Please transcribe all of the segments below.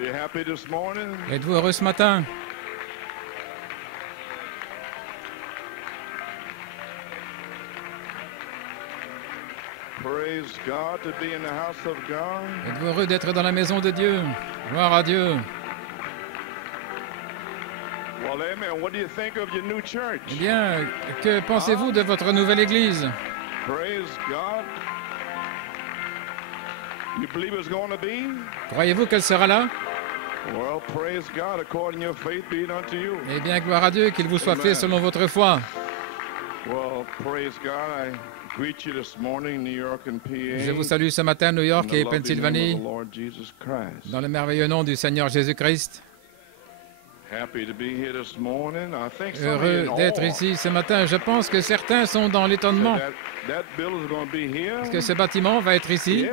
You happy this morning? Êtes-vous heureux ce matin? Praise God to be in the house of God. Êtes-vous heureux d'être dans la maison de Dieu? Gloire à Dieu. Well, amen. What do you think of your new church? Eh bien, que pensez-vous de votre nouvelle église? Praise God. You believe it's going to be? Croyez-vous qu'elle sera là? Well, praise God. According to your faith, be it unto you. Eh bien, gloire à Dieu, qu'il vous soit fait selon votre foi. Well, praise God. I greet you this morning, New York and PA. Je vous salue ce matin à New York et Pennsylvanie, Lord Jesus Christ. dans le merveilleux nom du Seigneur Jésus-Christ. Happy to be here this morning. I think some Heureux of you d'être ici ce matin. Je pense que certains sont dans l'étonnement. That building's going to be here. Est-ce que ce bâtiment va être ici? Yeah.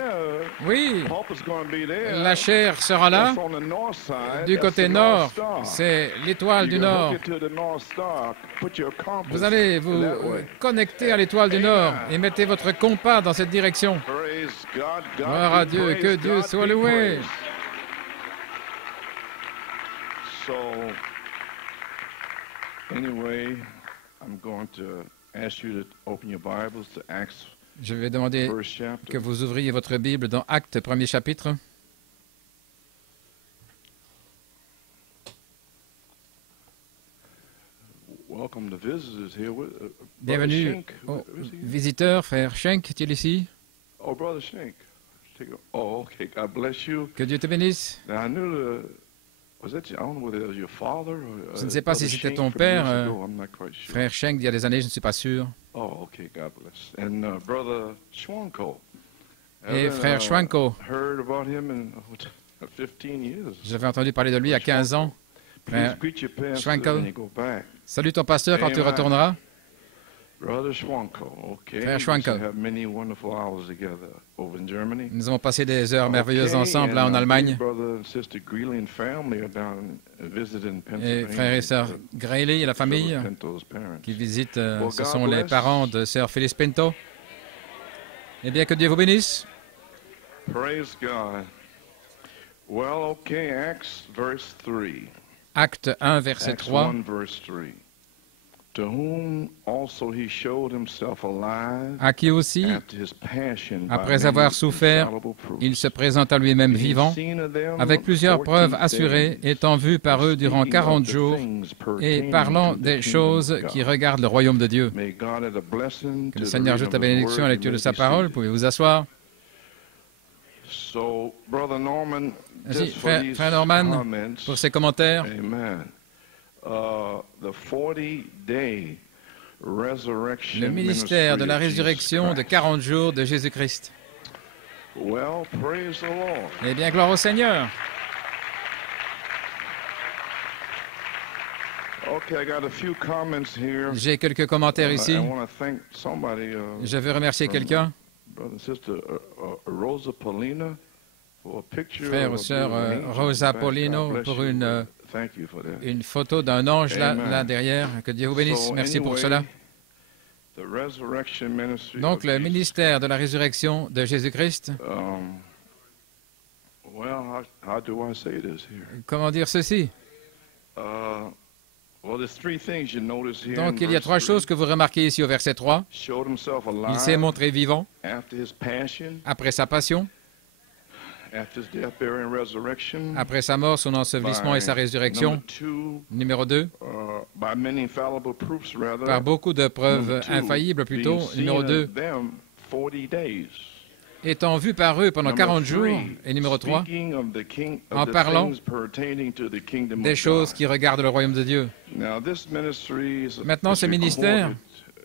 Oui. Pulpit's going to be there. La chair sera là. That's on the north side. Du That's côté the nord, North Star. c'est l'étoile You du can Nord. hook it to the North Star. Put your compass Vous allez vous that way. connecter à l'étoile du Nord et mettez votre compas dans cette direction. Praise God. God Gloire à be Dieu, praised, que Dieu God soit be loué. praised. So, anyway, I'm going to ask you to open your Bibles to Acts Je vais demander first chapter. que vous ouvriez votre Bible dans Actes, premier chapitre. Welcome to visitors here. Brother Bienvenue Schenk. aux Who's he? visiteurs. Frère Schenk, est-il ici? Oh, Brother Schenk. Oh, okay. God bless you. Que Dieu te bénisse. Now, I knew was that I don't know whether it was your father or Je ne sais pas si Brother c'était Schenk ton from père, years ago. I'm not quite sure. Frère Schenk, il y a des années, je ne suis pas sûr. Oh, okay. God bless. And Brother Schwanko. Et Frère Schwanko, Heard about him in 15 years. j'avais entendu parler de lui il y a 15 ans. Please Frère greet your pastor Schwanko. when you go back. Salue ton pasteur quand tu Amen. retourneras. Brother Schwanko, okay. Frère We Schwanko. used to have many wonderful hours together over in Germany. Nous avons passé des heures merveilleuses Okay, ensemble and là en I believe Allemagne. Brother and Sister Greeley and family are down visiting Et Pennsylvania. frères et sœurs Grayley et la famille Phyllis Pinto's parents. qui visitent, Well, ce God sont les bless. parents de sœur Phyllis Pinto. Eh bien, que Dieu vous bénisse. Praise God. Well, okay, Acts verse 3. Acte 1, verset Acts 3. 1 verse 3. To whom also he showed himself alive À qui aussi, after his passion by après many avoir souffert, infallible proofs. il se présente à lui-même Being vivant, seen of them avec plusieurs 40 preuves assurées, days, étant vu par eux durant speaking 40 of the jours things et pertaining parlant to the des kingdom choses of God. qui regardent le royaume de Dieu. May God add a blessing Que to le the Seigneur reading ajoute la of his bénédiction à la word. lecture You de may sa be parole. seated. Pouvez-vous asseoir. So, Brother Norman, Merci, just for these frère Norman, comments, pour ces commentaires. amen. The 40-day resurrection Le ministère de la ministry of résurrection Jesus de Christ. 40 jours de Jésus-Christ. Well, praise the Lord. Eh bien, gloire au Seigneur. Okay, I got a few comments here. J'ai quelques commentaires ici. I want to thank somebody, Je veux remercier quelqu'un, brother and sister Rosa Paulina, for a picture frère ou of a sœur beautiful angel Rosa in the back. Paulino, God bless pour you. Thank you for that. une photo d'un ange là, Amen. là derrière. Que Dieu vous bénisse. So, Merci pour anyway, cela. the resurrection ministry Donc, of le Jesus ministère de la résurrection de Jésus-Christ. Well, how do I say this here? Comment dire ceci? Well, there's three things you notice here. Donc, in il y a verse 3 3. choses que vous remarquez ici au verset 3. Showed himself Il s'est alive montré vivant after his passion, après sa passion, after his death, burial, and resurrection. après sa mort, son ensevelissement et sa résurrection. Number two, Numéro 2, by many infallible proofs, rather. par beaucoup de preuves Number two, infaillibles plutôt. being seen Numéro 2, of them 40 days. étant vu par eux pendant Number 40 jours. three, Et numéro 3, speaking of the en the parlant things pertaining to the kingdom des of choses God. qui regardent le royaume de Dieu. Now, this ministry is Maintenant, ce ministère,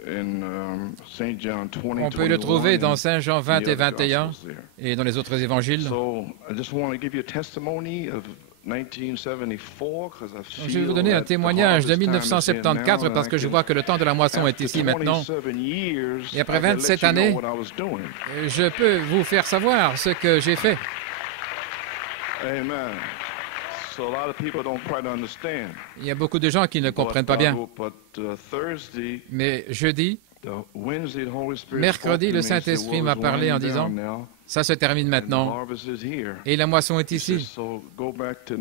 in, Saint John 20, on peut le trouver 21, dans Saint Jean and 20 the et other 21 Gospels there. et dans les autres évangiles. So, I just want to give you a testimony of 1974, 'cause I Donc, je vais vous feel donner un that the témoignage de harvest time is here 1974 now, parce que je vois que le temps de la moisson est ici maintenant. Et après 27 années, je peux vous faire savoir ce que j'ai fait. Amen. So a lot of people don't quite understand. Il y a beaucoup de gens qui ne comprennent pas bien. But Thursday, Mais jeudi, Mercredi, le Saint-Esprit m'a parlé en disant, ça se termine maintenant, et la moisson est ici.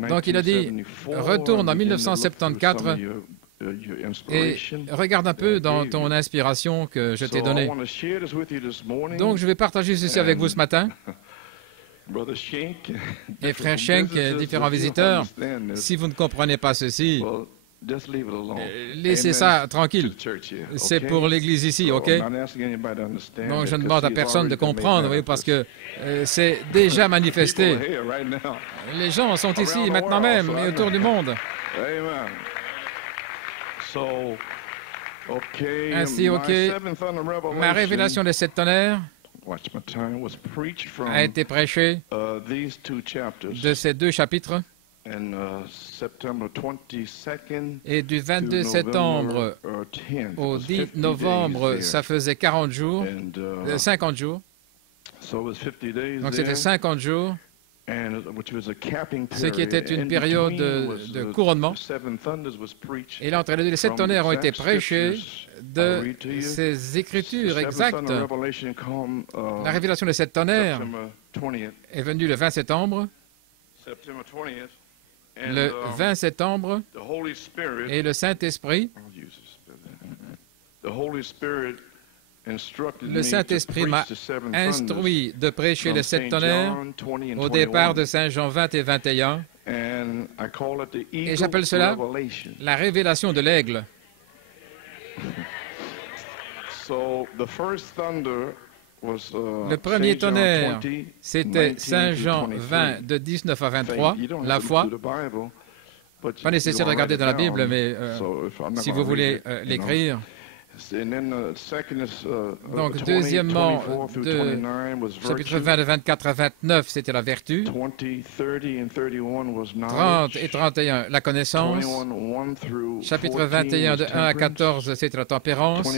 Donc il a dit, retourne en 1974 et regarde un peu dans ton inspiration que je t'ai donnée. Donc je vais partager ceci avec vous ce matin. Et frère Schenck, différents visiteurs, si vous ne comprenez pas ceci, laissez ça tranquille. C'est pour l'Église ici, ok? Donc je ne demande à personne de comprendre, oui, parce que c'est déjà manifesté. Les gens sont ici maintenant même et autour du monde. Ainsi, ok, ma révélation des 7 tonnerres a été prêchée de ces 2 chapitres. Et du 22 septembre au 10 novembre, ça faisait 40 jours, 50 jours. Donc c'était 50 jours, ce qui était une période de couronnement. Et là, entre les 2, les 7 tonnerres ont été prêchés de ces écritures exactes. La révélation des 7 tonnerres est venue le 20 septembre. Le 20 septembre, et le Saint-Esprit m'a instruit de prêcher les 7 tonnerres au départ de Saint Jean 20 et 21, et j'appelle cela la révélation de l'aigle. Le premier tonnerre, c'était Saint Jean 20, de 19 à 23, la foi. Pas nécessaire de regarder dans la Bible, mais si vous voulez l'écrire. Donc, deuxièmement, de chapitre 20, de 24 à 29, c'était la vertu. 30 et 31, la connaissance. Chapitre 21, de 1 à 14, c'était la tempérance.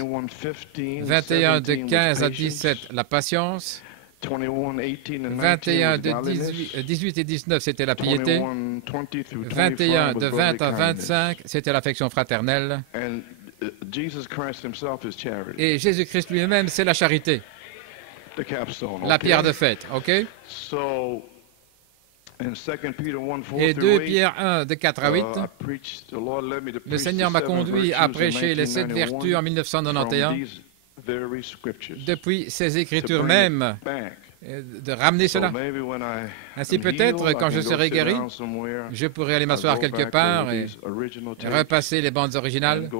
21, de 15 à 17, la patience. 21, de 18 et 19, c'était la piété. 21, de 20 à 25, c'était l'affection fraternelle. Et Jésus-Christ lui-même, c'est la charité. La pierre de fête, ok? Et 2 Pierre 1, de 4 à 8, le Seigneur m'a conduit à prêcher les 7 vertus en 1991, depuis ces écritures même, de ramener cela. Ainsi peut-être, quand je serai guéri, je pourrai aller m'asseoir quelque part et repasser les bandes originales,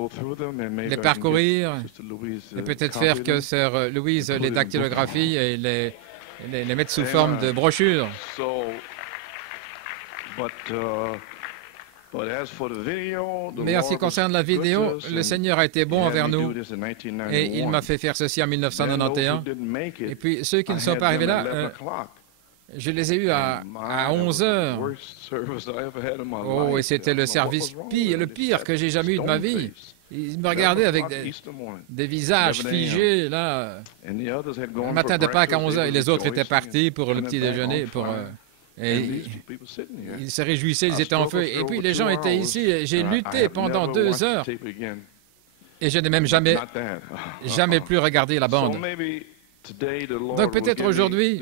les parcourir, et peut-être faire que Sœur Louise les dactylographie et les mettre sous forme de brochures. Mais en ce qui concerne la vidéo, le Seigneur a été bon envers nous et il m'a fait faire ceci en 1991. Et puis ceux qui ne sont pas arrivés là, je les ai eus à 11 heures. Oh, et c'était le service le pire que j'ai jamais eu de ma vie. Ils me regardaient avec des visages figés, là. Le matin de Pâques à 11 heures, et les autres étaient partis pour le petit déjeuner, et ils se réjouissaient, ils étaient en feu. Et puis les gens étaient ici. Et j'ai lutté pendant 2 heures. Et je n'ai même jamais plus regardé la bande. Donc peut-être aujourd'hui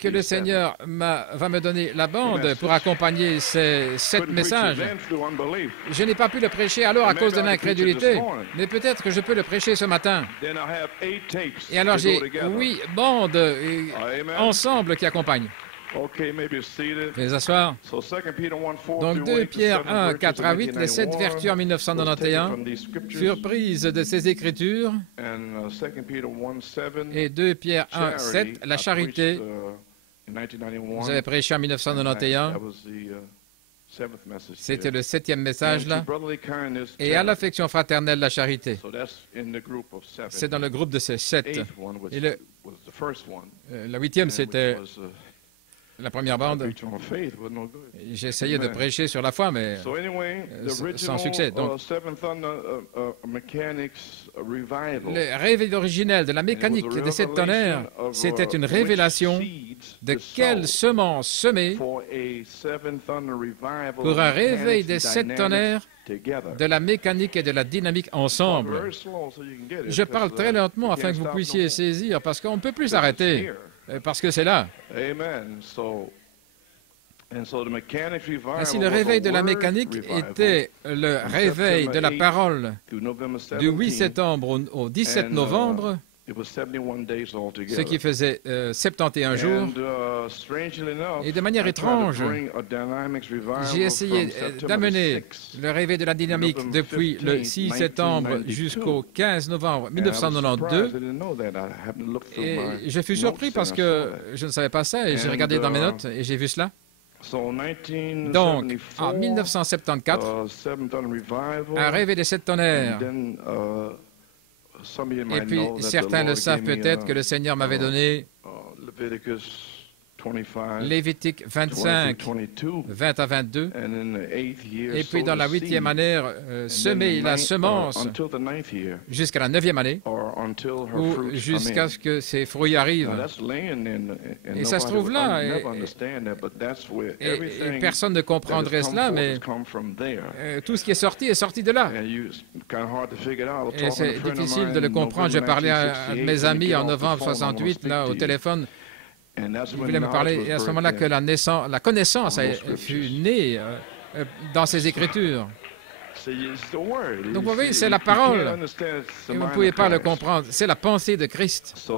que le Seigneur va me donner la bande pour accompagner ces 7 messages. Je n'ai pas pu le prêcher alors à cause de l'incrédulité. Mais peut-être que je peux le prêcher ce matin. Et alors j'ai 8 bandes ensemble qui accompagnent. Veuillez asseoir. Donc 2 Pierre 1, 4 à 8, les 7 vertus en 1991 furent prises de ces Écritures. Et 2 Pierre 1, 7, la charité. Vous avez prêché en 1991. C'était le 7e message là. Et à l'affection fraternelle, la charité. C'est dans le groupe de ces 7. Et la 8e, c'était la première bande, j'ai essayé de prêcher sur la foi, mais sans succès. Donc, le réveil originel de la mécanique des 7 tonnerres, c'était une révélation de quelle semence semer pour un réveil des 7 tonnerres de la mécanique et de la dynamique ensemble. Je parle très lentement afin que vous puissiez saisir, parce qu'on ne peut plus s'arrêter, parce que c'est là. Ainsi, le réveil de la mécanique était le réveil de la parole du 8 septembre au 17 novembre, ce qui faisait 71 jours. Et de manière étrange, j'ai essayé d'amener le réveil de la dynamique depuis le 6 septembre jusqu'au 15 novembre 1992. Et je fus surpris parce que je ne savais pas ça et j'ai regardé dans mes notes et j'ai vu cela. Donc, en 1974, un réveil des 7 tonnerres. Et puis, certains le savent peut-être que le Seigneur m'avait donné Lévitique 25, 20 à 22. Et puis, dans la 8e année, semer la semence jusqu'à la 9e année, ou jusqu'à ce que ses fruits arrivent. Et ça se trouve là. Et personne ne comprendrait cela, mais tout ce qui est sorti de là. Et c'est difficile de le comprendre. J'ai parlé à mes amis en novembre 68, là, au téléphone. Je voulais me parler, et à ce moment-là que la connaissance fut née dans ces Écritures. Donc vous voyez, c'est la parole, et vous ne pouvez pas le comprendre. C'est la pensée de Christ.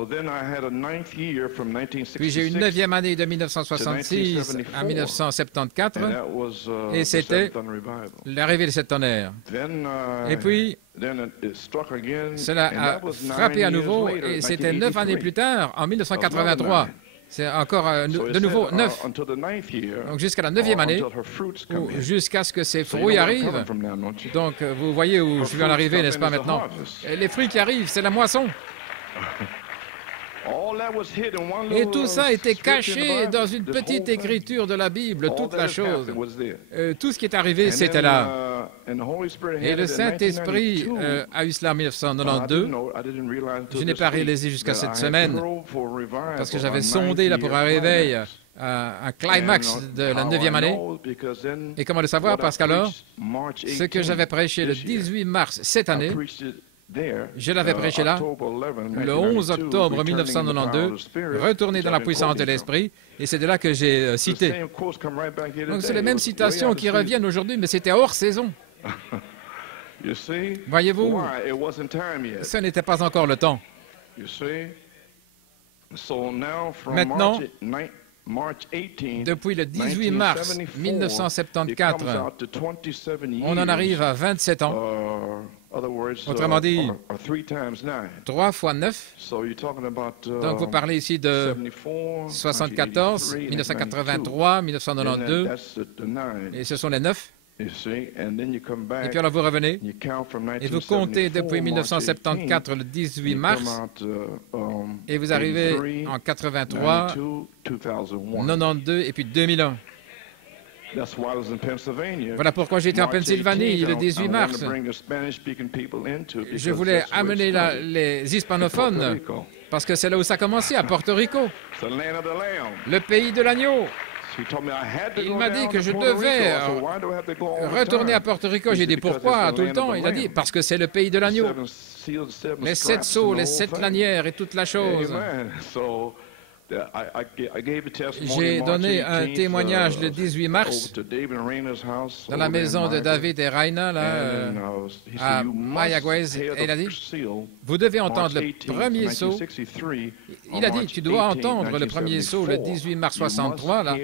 Puis j'ai eu une 9e année de 1966 à 1974, et c'était l'arrivée de 7 tonnerres. Et puis, cela a frappé à nouveau, et c'était 9 années plus tard, en 1983. C'est encore de nouveau 9. Donc jusqu'à la 9e année, jusqu'à ce que ces fruits arrivent. Donc vous voyez où je vais en arriver, n'est-ce pas, maintenant? Et les fruits qui arrivent, c'est la moisson. Et tout ça a été caché dans une petite écriture de la Bible, toute la chose. Tout ce qui est arrivé, c'était là. Et le Saint-Esprit a eu cela en 1992. Je n'ai pas réalisé jusqu'à cette semaine, parce que j'avais sondé là pour un réveil, un climax de la 9e année. Et comment le savoir? Parce qu'alors, ce que j'avais prêché le 18 mars cette année, je l'avais prêché là, le 11 octobre 1992, retourné dans la puissance de l'Esprit, et c'est de là que j'ai cité. Donc c'est les mêmes citations qui reviennent aujourd'hui, mais c'était hors saison. Voyez-vous, ce n'était pas encore le temps. Maintenant, depuis le 18 mars 1974, on en arrive à 27 ans. Autrement dit, 3 fois 9. Donc vous parlez ici de 74, 1983, 1992, et ce sont les 9. Et puis alors vous revenez, et vous comptez depuis 1974, le 18 mars, et vous arrivez en 83, 92 et puis 2001. Voilà pourquoi j'étais en Pennsylvanie le 18 mars. Je voulais amener les hispanophones, parce que c'est là où ça a commencé, à Porto Rico, le pays de l'agneau. Il m'a dit que je devais retourner à Porto Rico. J'ai dit pourquoi tout le temps? Il a dit parce que c'est le pays de l'agneau. Les 7 sceaux, les 7 lanières et toute la chose. J'ai donné un témoignage le 18 mars dans la maison de David et Raina, là, à Mayagüez, et il a dit, vous devez entendre le premier sceau. Il a dit, tu dois entendre le premier sceau le 18 mars 63, là.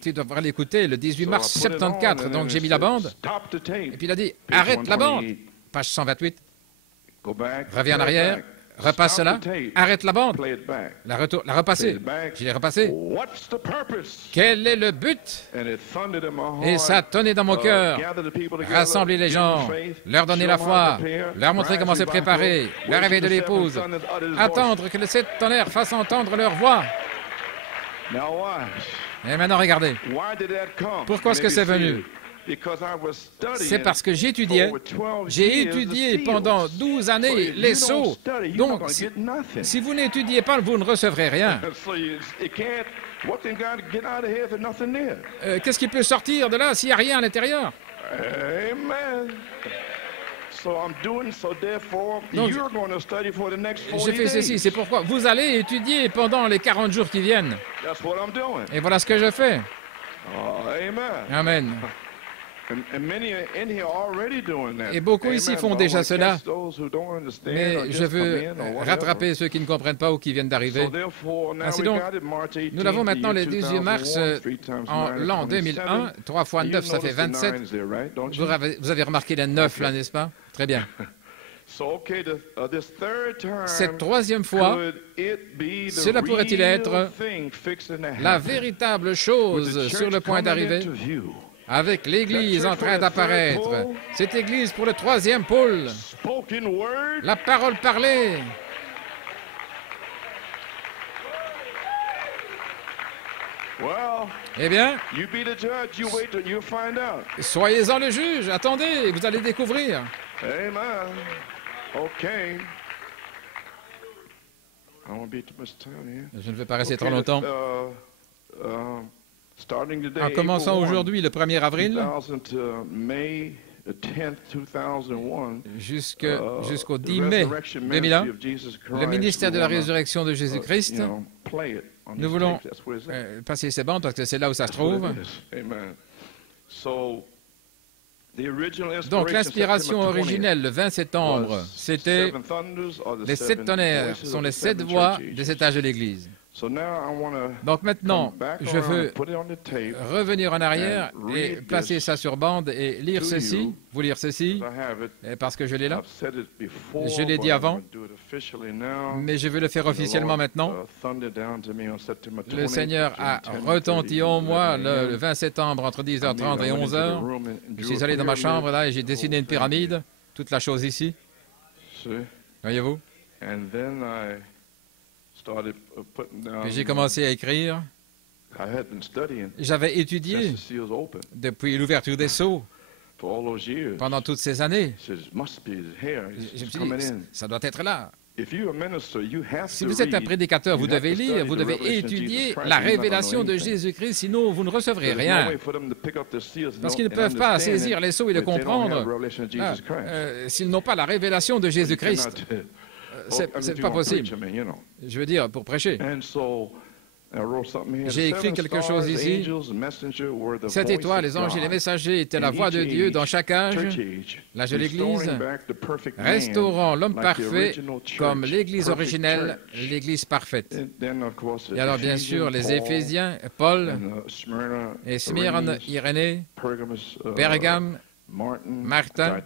Tu devrais l'écouter le 18 mars 74. Donc j'ai mis la bande, et puis il a dit, arrête la bande, page 128, reviens en arrière. Repasse cela, arrête la bande, la repasser. Je l'ai repassé. Quel est le but? Et ça tonnait dans mon cœur. Rassembler les gens, leur donner la foi, leur montrer comment se préparer, le réveil de l'épouse, attendre que les 7 tonnerres fassent entendre leur voix. Et maintenant, regardez. Pourquoi est-ce que c'est venu? C'est parce que j'étudiais. J'ai étudié pendant 12 années les sceaux. Donc, si vous n'étudiez pas, vous ne recevrez rien. Qu'est-ce qui peut sortir de là s'il n'y a rien à l'intérieur? Donc, je fais ceci, c'est pourquoi vous allez étudier pendant les 40 jours qui viennent. Et voilà ce que je fais. Amen. Et beaucoup ici font déjà cela. Mais je veux rattraper ceux qui ne comprennent pas ou qui viennent d'arriver. Ainsi donc, nous avons maintenant le 18 mars en l'an 2001. 3 fois 9, ça fait 27. Vous avez remarqué les 9 là, n'est-ce pas? Très bien. Cette troisième fois, cela pourrait-il être la véritable chose sur le point d'arriver? Avec l'Église en train d'apparaître. Cette Église pour le troisième pôle. La parole parlée. Eh bien, soyez-en le juge. Attendez, vous allez découvrir. Amen. OK. Je ne vais pas rester trop longtemps. En commençant aujourd'hui, le 1er avril, jusqu'au 10 mai 2001, le ministère de la résurrection de Jésus-Christ, nous voulons passer ces bandes parce que c'est là où ça se trouve. Donc l'inspiration originelle, le 20 septembre, c'était les 7 tonnerres, sont les 7 voix de cet âge de l'Église. Donc maintenant, je veux revenir en arrière et placer ça sur bande et lire ceci, vous lire ceci, parce que je l'ai là. Je l'ai dit avant, mais je veux le faire officiellement maintenant. Le Seigneur a retenti en moi le 20 septembre entre 10h30 et 11h. Je suis allé dans ma chambre là et j'ai dessiné une pyramide, toute la chose ici. Voyez-vous? Puis j'ai commencé à écrire. J'avais étudié depuis l'ouverture des sceaux pendant toutes ces années. Je me suis dit, ça doit être là. Si vous êtes un prédicateur, vous devez lire, vous devez étudier la révélation de Jésus-Christ, sinon vous ne recevrez rien. Parce qu'ils ne peuvent pas saisir les sceaux et le comprendre s'ils n'ont pas la révélation de Jésus-Christ. C'est pas possible. Je veux dire, pour prêcher. J'ai écrit quelque chose ici. 7 étoiles, les anges et les messagers étaient la voix de Dieu dans chaque âge, l'âge de l'Église, restaurant l'homme parfait comme l'Église originelle, l'Église parfaite. Et alors, bien sûr, les Éphésiens, Paul, et Smyrne, Irénée, Pergame, Martin,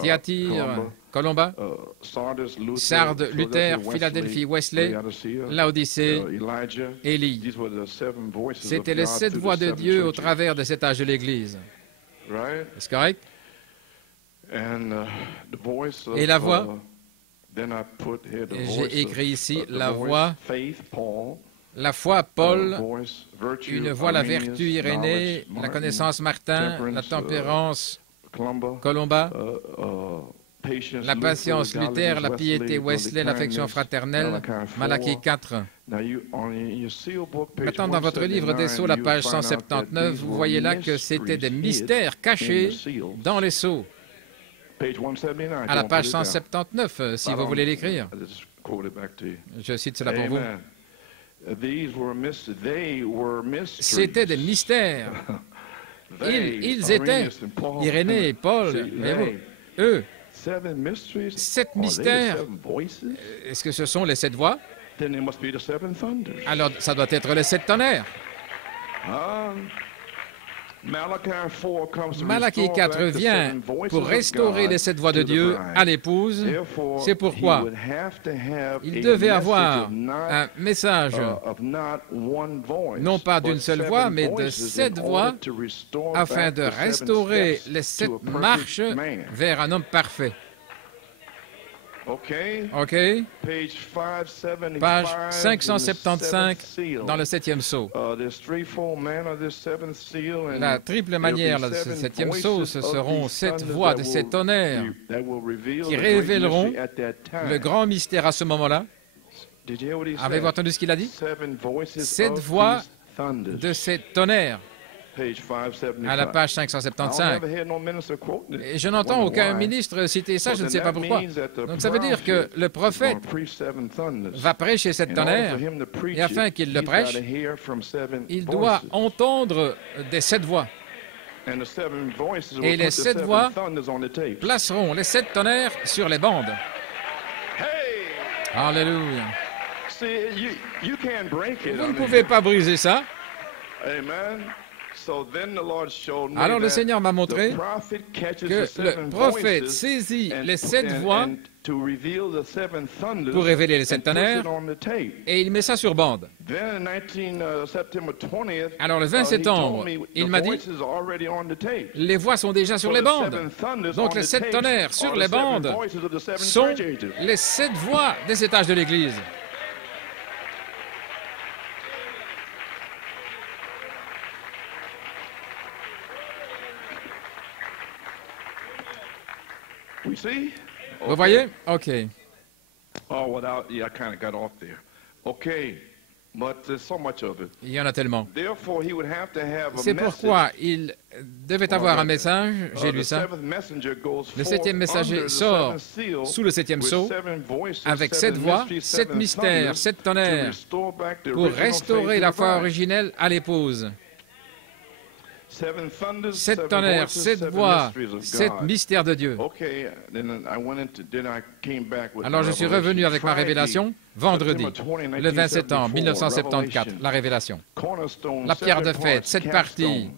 Thyatire, Colomba, Sardes, Luther, Philadelphie, Wesley, Laodicée, Élie. C'était les 7 voix de Dieu au travers de cet âge de l'Église. Est-ce correct? Et la voix, j'ai écrit ici la voix, la foi, Paul, une voix, la vertu, Irénée, la connaissance, Martin, la tempérance, Colomba, la patience, Luther, la piété, Wesley, l'affection fraternelle, Malachie 4. Maintenant, dans votre livre des Sceaux, la page 179, vous voyez là que c'était des mystères cachés dans les Sceaux. À la page 179, si vous voulez l'écrire. Je cite cela pour vous. C'était des mystères. Ils étaient, Irénée et Paul, eux, 7 mystères. Est-ce que ce sont les 7 voix? Alors, ça doit être les 7 tonnerres. Malachie 4 vient pour restaurer les 7 voix de Dieu à l'épouse. C'est pourquoi il devait avoir un message, non pas d'une seule voix, mais de 7 voix, afin de restaurer les 7 marches vers un homme parfait. OK. Page 575 dans le septième sceau. La triple manière de ce septième sceau, ce seront 7 voix de ces tonnerres qui révéleront le grand mystère à ce moment-là. Avez-vous entendu ce qu'il a dit? 7 voix de ces tonnerres. À la page 575. Et je n'entends aucun ministre citer ça, je ne sais pas pourquoi. Donc ça veut dire que le prophète va prêcher 7 tonnerres, et afin qu'il le prêche, il doit entendre des 7 voix. Et les 7 voix placeront les 7 tonnerres sur les bandes. Alléluia. Vous ne pouvez pas briser ça. Alors le Seigneur m'a montré que le prophète saisit les 7 voix pour révéler les 7 tonnerres et il met ça sur bande. Alors le 20 septembre, il m'a dit, les voix sont déjà sur les bandes. Donc les 7 tonnerres sur les bandes sont les 7 voix des étages de l'Église. Vous voyez? OK. Il y en a tellement. C'est pourquoi il devait avoir un message, j'ai lu ça. Le 7e messager sort sous le 7e sceau avec 7 voix, 7 mystères, 7 tonnerres pour restaurer la foi originelle à l'épouse. 7 tonnerres, 7 voix, 7 mystères de Dieu. Alors je suis revenu avec ma révélation vendredi, le 20 septembre 1974, la révélation. La pierre de fête, cette partie.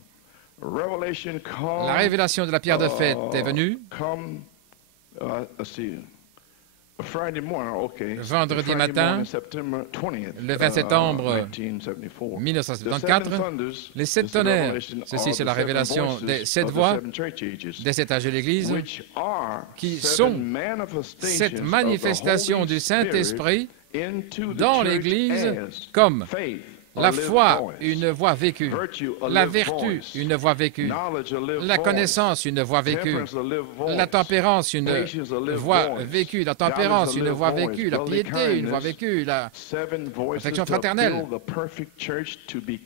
La révélation de la pierre de fête est venue. Vendredi matin, le 20 septembre 1974, les 7 tonnerres, ceci c'est la révélation des 7 voix des 7 âges de l'Église, qui sont cette manifestation du Saint-Esprit dans l'Église comme la foi, une voix vécue. La vertu, une voix vécue. La connaissance, une voix vécue. La tempérance, une voix vécue. La tempérance, une voix vécue. La piété, une voie vécue. L'affection fraternelle.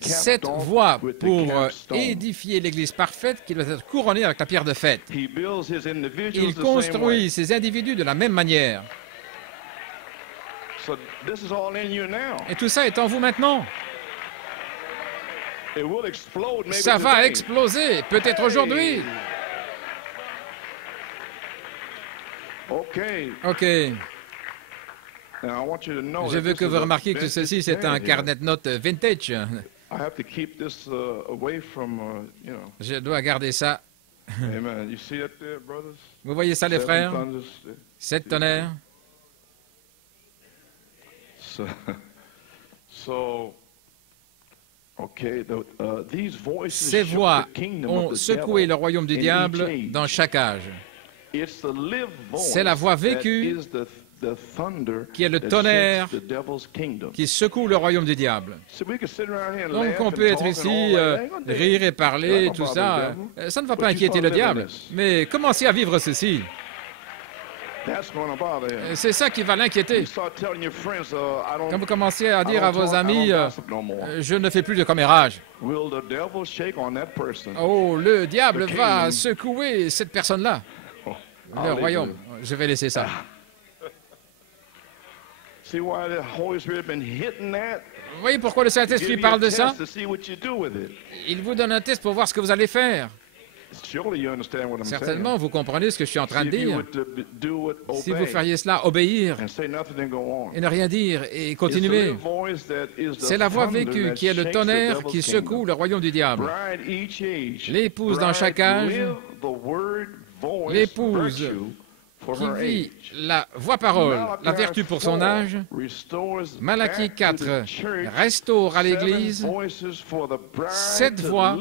7 voix pour édifier l'Église parfaite qui doit être couronnée avec la pierre de fête. Il construit ces individus de la même manière. Et tout ça est en vous maintenant. Ça va exploser, peut-être aujourd'hui. OK. Je veux que vous remarquiez que ceci, c'est un carnet de notes vintage. Je dois garder ça. Vous voyez ça, les frères? 7 tonnerres. Ces voix ont secoué le royaume du diable dans chaque âge. C'est la voix vécue qui est le tonnerre qui secoue le royaume du diable. Donc on peut être ici, rire et parler, tout ça. Ça ne va pas inquiéter le diable. Mais commencez à vivre ceci. C'est ça qui va l'inquiéter. Quand vous commencez à dire à vos amis, je ne fais plus de commérage. Oh, le diable va secouer cette personne-là. Le royaume. Je vais laisser ça. Vous voyez pourquoi le Saint-Esprit parle de ça? Il vous donne un test pour voir ce que vous allez faire. Certainement, vous comprenez ce que je suis en train de dire. Si vous feriez cela, obéir et ne rien dire et continuer. C'est la voix vécue qui est le tonnerre qui secoue le royaume du diable. L'épouse dans chaque âge, l'épouse qui vit la voie-parole, la vertu pour son âge, Malachie 4 restaure à l'Église 7 voix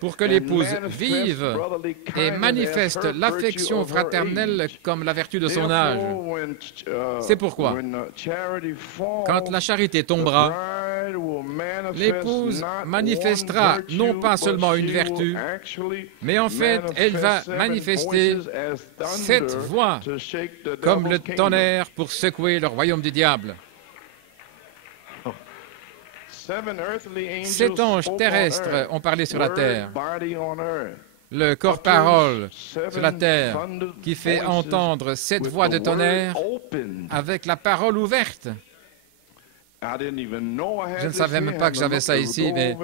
pour que l'épouse vive et manifeste l'affection fraternelle comme la vertu de son âge. C'est pourquoi, quand la charité tombera, l'épouse manifestera non pas seulement une vertu, mais en fait, elle va manifester 7 voix comme le tonnerre pour secouer le royaume du diable. 7 anges terrestres ont parlé sur la terre. Le corps-parole sur la terre qui fait entendre 7 voix de tonnerre avec la parole ouverte. Je ne savais même pas que j'avais ça ici, mais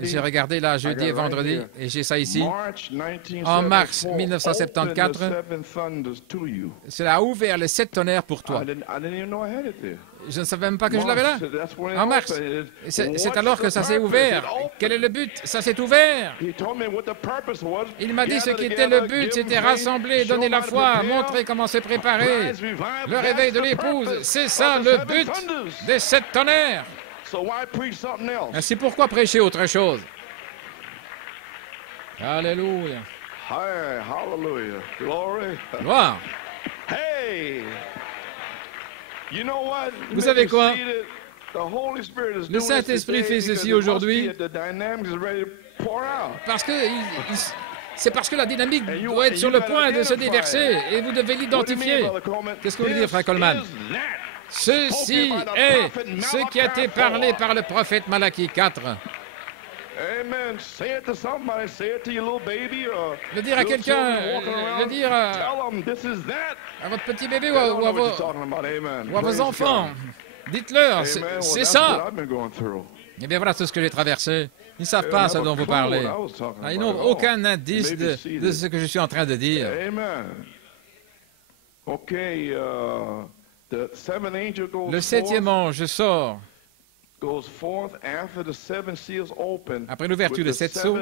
j'ai regardé là jeudi et vendredi et j'ai ça ici. En mars 1974, cela a ouvert les 7 tonnerres pour toi. Je ne savais même pas que je l'avais là. En mars. C'est alors que ça s'est ouvert. Quel est le but? Ça s'est ouvert. Il m'a dit ce qui était le but, c'était rassembler, donner la foi, montrer comment se préparer. Le réveil de l'épouse, c'est ça le but des 7 tonnerres. C'est pourquoi prêcher autre chose. Alléluia. Gloire. Vous savez quoi? Le Saint-Esprit fait ceci aujourd'hui c'est parce que la dynamique doit être sur le point de se déverser et vous devez l'identifier. Qu'est-ce que vous voulez dire, frère Coleman? Ceci est ce qui a été parlé par le prophète Malachie 4. Le dire à quelqu'un, le dire à votre petit bébé ou à vos enfants. Dites-leur, c'est ça. Eh bien, voilà tout ce que j'ai traversé. Ils ne savent pas ce dont vous parlez. Ils n'ont aucun indice de ce que je suis en train de dire. Le 7e ange sort. Après l'ouverture de 7 sceaux,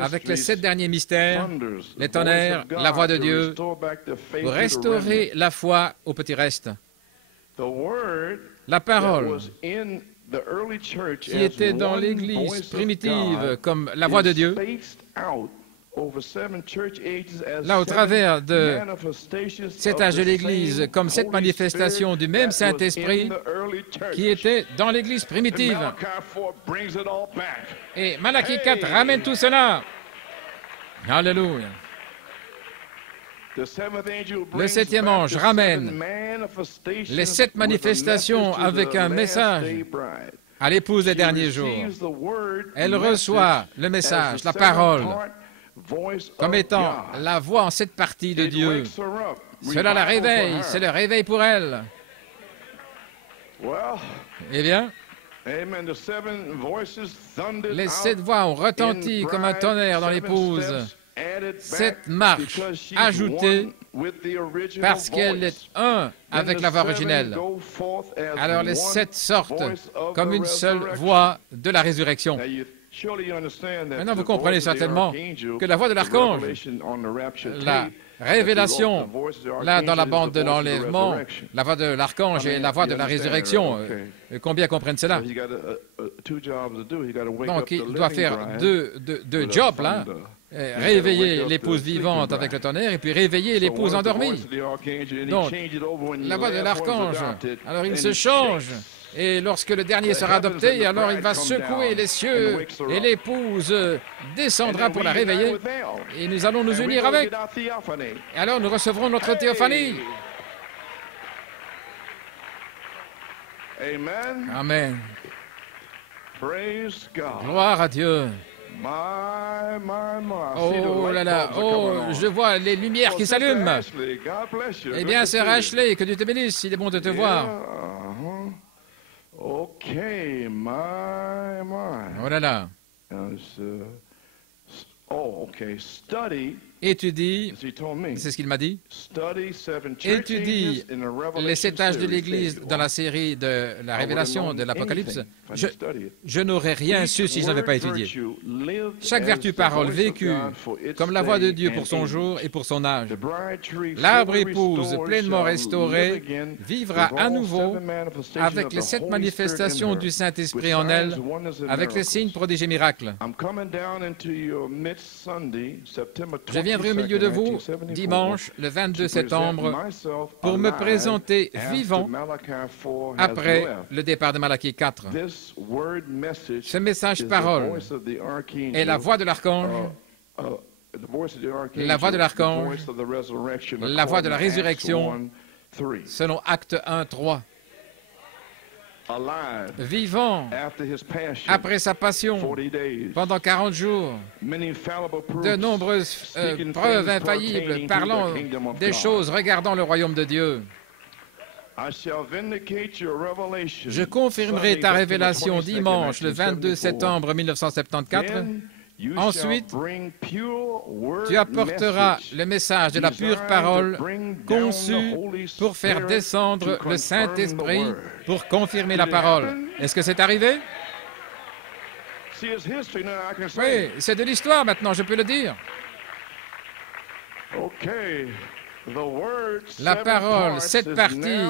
avec les 7 derniers mystères, les tonnerres, la voix de Dieu, pour restaurer la foi au petit reste. La parole qui était dans l'Église primitive comme la voix de Dieu, là, au travers de 7 âges de l'Église, comme 7 manifestations du même Saint-Esprit qui était dans l'Église primitive. Et Malachie 4 ramène tout cela. Alléluia. Le 7e ange ramène les 7 manifestations avec un message à l'épouse des derniers jours. Elle reçoit le message, la parole, comme étant la voix en 7 parties de Dieu. Cela la réveille, c'est le réveil pour elle. Eh bien, les 7 voix ont retenti comme un tonnerre dans l'épouse. 7 marches ajoutées parce qu'elle est un avec la voix originelle. Alors les 7 sortent comme une seule voix de la résurrection. Maintenant, vous comprenez certainement que la voix de l'archange, la révélation, là dans la bande de l'enlèvement, la voix de l'archange et la voix de la résurrection, combien comprennent cela? Donc, il doit faire deux jobs, là. Réveiller l'épouse vivante avec le tonnerre et puis réveiller l'épouse endormie. Donc, la voix de l'archange, alors il se change. Et lorsque le dernier sera adopté, alors il va secouer les cieux et l'épouse descendra pour la réveiller. Et nous allons nous unir avec. Et alors nous recevrons notre théophanie. Amen. Gloire à Dieu. Oh là là, oh, je vois les lumières qui s'allument. Eh bien, c'est Ashley, que Dieu te bénisse, il est bon de te voir. Oh là là. étudie, c'est ce qu'il m'a dit, étudie les 7 âges de l'Église dans la série de la Révélation de l'Apocalypse. Je n'aurais rien su si je n'avais pas étudié. Chaque vertu parole vécue comme la voix de Dieu pour son jour et pour son âge. L'arbre épouse pleinement restauré vivra à nouveau avec les 7 manifestations du Saint-Esprit en elle, avec les signes, prodiges et miracles. Je viendrai au milieu de vous dimanche, le 22 septembre, pour me présenter vivant après le départ de Malachie 4. Ce message parole est la voix de l'archange, la voix de l'archange, la voix de la résurrection, selon Acte 1, 3. Vivant après sa passion pendant 40 jours, de nombreuses preuves infaillibles parlant des choses regardant le royaume de Dieu. Je confirmerai ta révélation dimanche, le 22 septembre 1974. Ensuite, tu apporteras le message de la pure parole conçu pour faire descendre le Saint-Esprit pour confirmer la parole. Est-ce que c'est arrivé? Oui, c'est de l'histoire maintenant, je peux le dire. La parole, cette partie,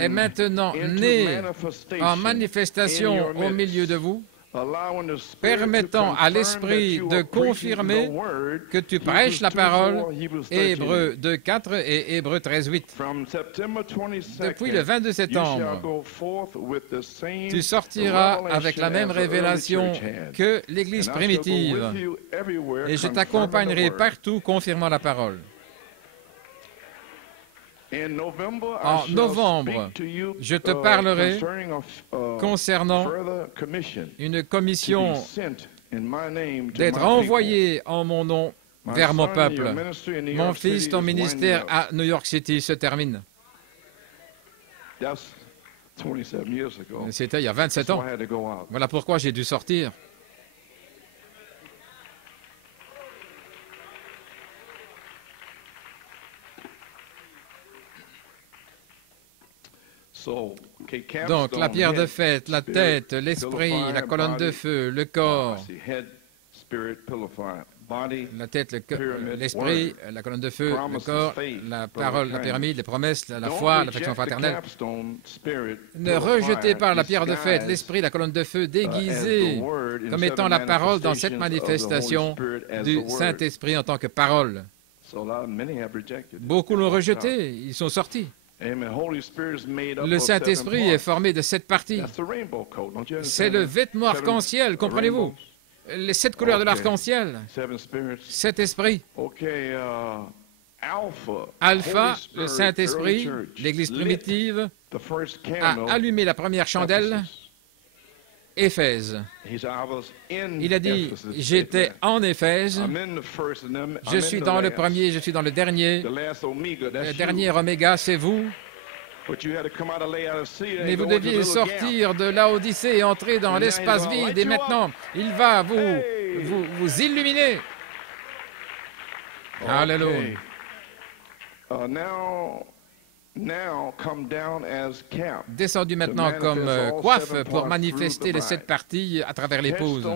est maintenant née en manifestation au milieu de vous, permettant à l'Esprit de confirmer que tu prêches la parole, Hébreux 2.4 et Hébreux 13.8. Depuis le 22 septembre, tu sortiras avec la même révélation que l'Église primitive, et je t'accompagnerai partout confirmant la parole. En novembre, je te parlerai concernant une commission d'être envoyé en mon nom vers mon peuple. Mon fils, ton ministère à New York City se termine. C'était il y a 27 ans. Voilà pourquoi j'ai dû sortir. Donc, la pierre de fête, la tête, l'esprit, la colonne de feu, le corps, la tête, l'esprit, la colonne de feu, le corps, la parole, la pyramide, les promesses, la foi, l'affection fraternelle. Ne rejetez pas la pierre de fête, l'esprit, la colonne de feu déguisée comme étant la parole dans cette manifestation du Saint-Esprit en tant que parole. Beaucoup l'ont rejeté, ils sont sortis. Le Saint-Esprit est formé de 7 parties. C'est le vêtement arc-en-ciel, comprenez-vous? Les 7 couleurs de l'arc-en-ciel. 7 esprits. Alpha, le Saint-Esprit, l'Église primitive, a allumé la première chandelle. Éphèse. Il a dit, j'étais en Éphèse, je suis dans le premier, je suis dans le dernier. Le dernier oméga, c'est vous. Mais vous deviez sortir de Laodicée et entrer dans l'espace vide. Et maintenant, il va vous illuminer. Alléluia. Descendu maintenant comme coiffe pour manifester les 7 parties à travers l'épouse.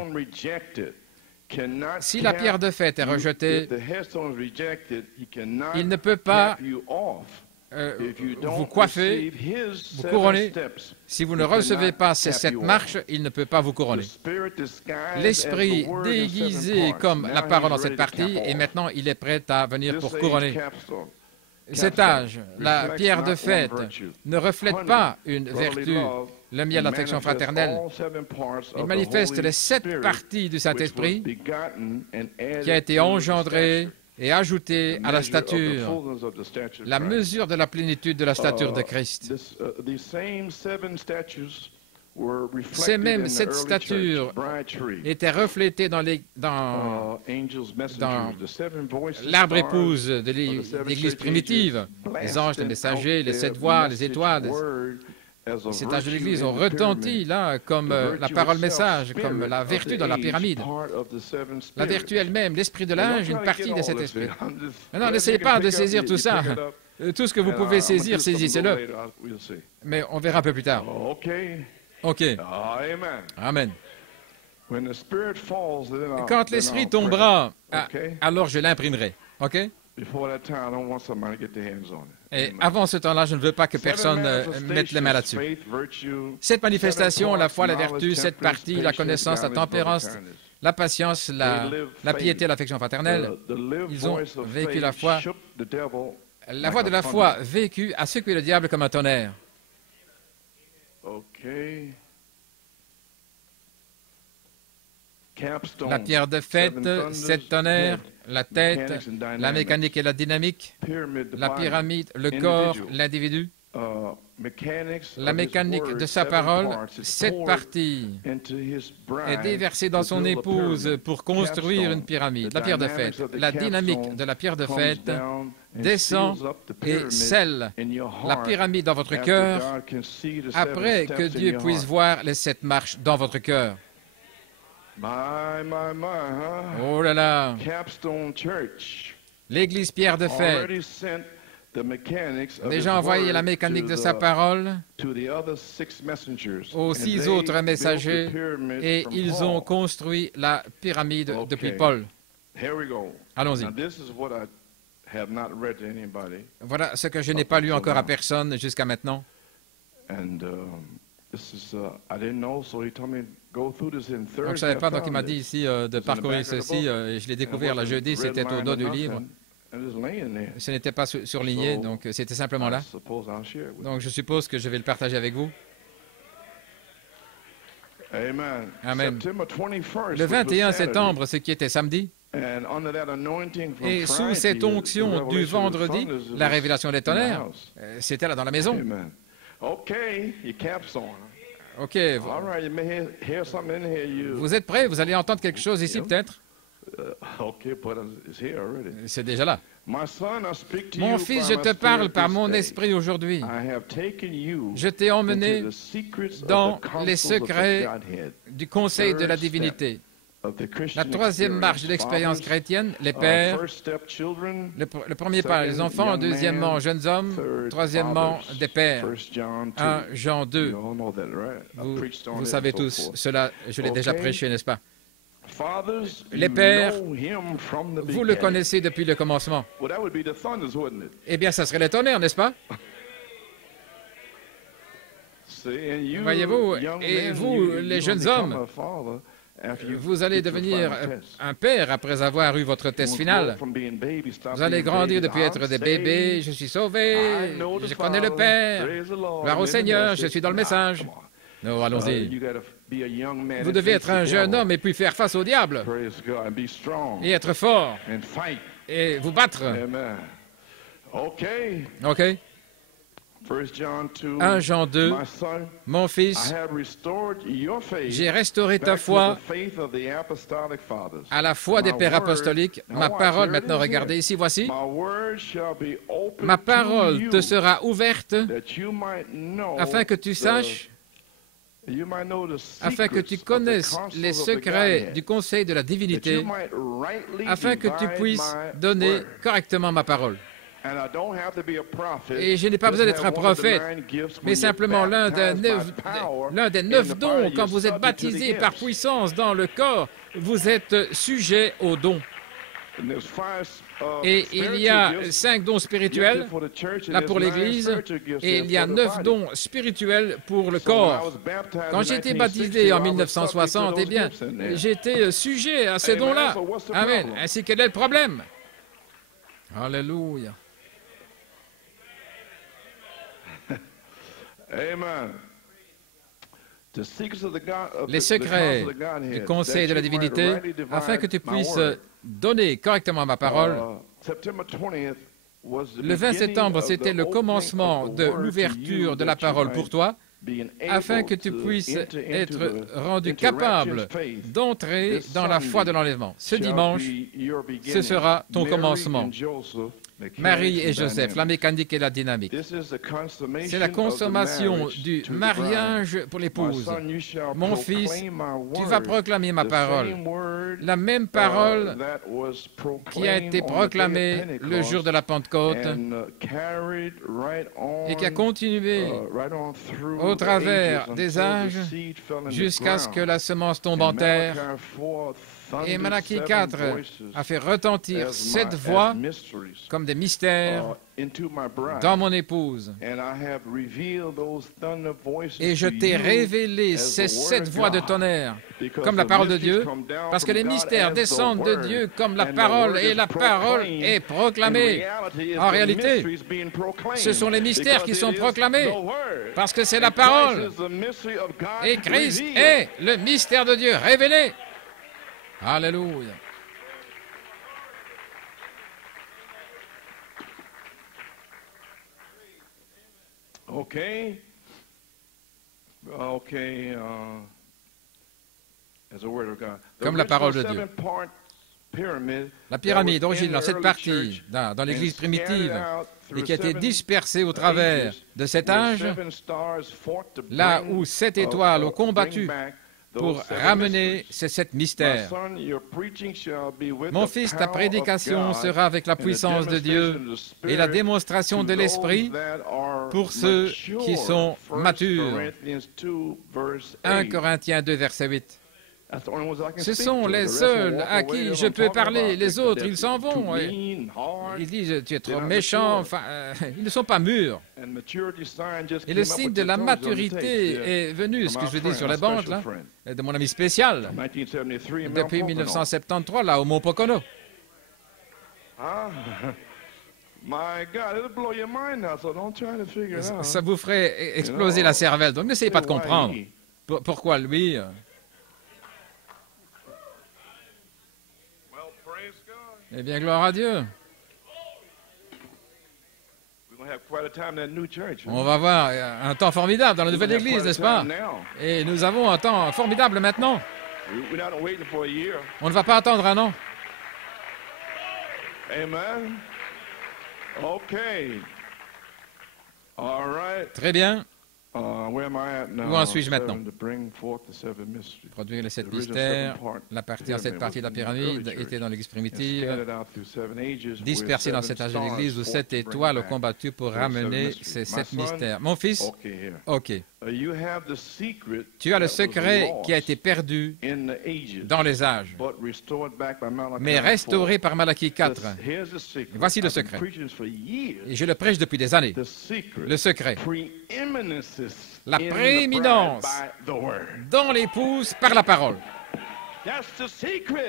Si la pierre de fête est rejetée, il ne peut pas vous coiffer, vous couronner. Si vous ne recevez pas ces 7 marches, il ne peut pas vous couronner. L'Esprit déguisé comme la parole dans cette partie, et maintenant il est prêt à venir pour couronner. Cet âge, la pierre de fête, ne reflète pas une vertu, le miel, l'affection fraternelle. Il manifeste les 7 parties du Saint-Esprit qui a été engendré et ajouté à la stature, la mesure de la plénitude de la stature de Christ. Ces mêmes 7 statures étaient reflétées dans l'arbre épouse de l'Église primitive, les anges, les messagers, les 7 voix, les étoiles, Cet âge de l'Église ont retenti là comme la parole message, comme la vertu dans la pyramide. La vertu elle-même, l'esprit de l'âge, une partie de cet esprit. Maintenant, n'essayez pas de saisir tout ça. Tout ce que vous pouvez saisir, saisissez-le. Mais on verra un peu plus tard. OK. Amen. Quand l'esprit tombera, alors je l'imprimerai. OK? Et avant ce temps-là, je ne veux pas que personne mette les mains là-dessus. Cette manifestation, la foi, la vertu, cette partie, la connaissance, la tempérance, la patience, la piété, l'affection fraternelle, ils ont vécu la foi. La voix de la foi vécue a secoué le diable comme un tonnerre. La pierre de fête, sept tonnerres, la tête, la mécanique et la dynamique, la pyramide, le corps, l'individu, la mécanique de sa parole, cette partie est déversée dans son épouse pour construire une pyramide. La pierre de fête, la dynamique de la pierre de fête descend et scelle la pyramide dans votre cœur après que Dieu puisse voir les 7 marches dans votre cœur. Oh là là! L'Église Pierre de Fête déjà envoyé la mécanique de sa parole aux 6 autres messagers et ils ont construit la pyramide depuis Paul. Allons-y. Voilà ce que je n'ai pas lu encore à personne jusqu'à maintenant. Donc, je ne savais pas, donc il m'a dit ici de parcourir ceci, et je l'ai découvert le jeudi, c'était au dos du livre. Ce n'était pas surligné, donc c'était simplement là. Donc, je suppose que je vais le partager avec vous. Amen. Le 21 septembre, ce qui était samedi, et sous cette onction du vendredi, la révélation des tonnerres, c'était là dans la maison. OK. Vous êtes prêts? Vous allez entendre quelque chose ici, peut-être? C'est déjà là. Mon fils, je te parle par mon esprit aujourd'hui. Je t'ai emmené dans les secrets du conseil de la divinité. La 3e marche de l'expérience chrétienne, les pères, le premier pas, les enfants, deuxièmement, jeunes hommes, troisièmement, des pères. 1 Jean 2. Vous savez tous, cela, je l'ai déjà prêché, n'est-ce pas? Les pères, vous le connaissez depuis le commencement. Eh bien, ça serait les tonnerres, n'est-ce pas? Voyez-vous, et vous, les jeunes hommes, vous allez devenir un père après avoir eu votre test final. Vous allez grandir depuis être des bébés. Je suis sauvé, je connais le Père. Gloire au Seigneur, je suis dans le message. Non, allons-y. Vous devez être un jeune homme et puis faire face au diable. Et être fort. Et vous battre. OK. 1 Jean 2, mon fils, j'ai restauré ta foi à la foi des pères apostoliques. Ma parole, maintenant regardez ici, voici. Ma parole te sera ouverte afin que tu saches, afin que tu connaisses les secrets du conseil de la divinité, afin que tu puisses donner correctement ma parole. Et je n'ai pas besoin d'être un prophète, mais simplement l'un des 9 dons. Quand vous êtes baptisé par puissance dans le corps, vous êtes sujet aux dons. Et il y a 5 dons spirituels, là pour l'Église, et il y a 9 dons spirituels pour le corps. Quand j'ai été baptisé en 1960, eh bien, j'étais sujet à ces dons-là. Amen. Ainsi, quel est le problème? Alléluia. Les secrets du conseil de la divinité, afin que tu puisses donner correctement ma parole. Le 20 septembre, c'était le commencement de l'ouverture de la parole pour toi, afin que tu puisses être rendu capable d'entrer dans la foi de l'enlèvement. Ce dimanche, ce sera ton commencement. Marie et Joseph, la mécanique et la dynamique. C'est la consommation du mariage pour l'épouse. Mon fils, tu vas proclamer ma parole. La même parole qui a été proclamée le jour de la Pentecôte et qui a continué au travers des âges jusqu'à ce que la semence tombe en terre. Et Malachie 4 a fait retentir cette voix comme des mystères dans mon épouse. Et je t'ai révélé ces 7 voix de tonnerre comme la parole de Dieu, parce que les mystères descendent de Dieu comme la parole, et la parole est proclamée. En réalité, ce sont les mystères qui sont proclamés, parce que c'est la parole. Et Christ est le mystère de Dieu révélé. Alléluia. Comme la parole de Dieu. La pyramide d'origine dans cette partie, dans l'Église primitive, et qui a été dispersée au travers de cet âge, là où 7 étoiles ont combattu pour ramener ces 7 mystères. Mon fils, ta prédication sera avec la puissance de Dieu et la démonstration de l'Esprit pour ceux qui sont matures. 1 Corinthiens 2, verset 8. Ce sont les seuls à qui je peux parler. Les autres, ils s'en vont. Ils disent, tu es trop méchant. Enfin, ils ne sont pas mûrs. Et le signe de la maturité est venu, ce que je dis sur la bande, là, de mon ami spécial, depuis 1973, là, au Mont Pocono. Ça vous ferait exploser la cervelle, donc n'essayez pas de comprendre. Pourquoi lui? Eh bien, gloire à Dieu. On va avoir un temps formidable dans la nouvelle église, n'est-ce pas? Et nous avons un temps formidable maintenant. On ne va pas attendre un an. Amen. OK. All right. Très bien. Où en suis-je maintenant? Produire les 7 mystères. La partie en cette partie de la pyramide était dans l'Église primitive, dispersée dans cet âge de l'Église où 7 étoiles ont combattu pour ramener ces 7 mystères. Mon fils, OK. Tu as le secret qui a été perdu dans les âges, mais restauré par Malachie 4. Voici le secret. Et je le prêche depuis des années. Le secret. La prééminence dans l'épouse par la parole.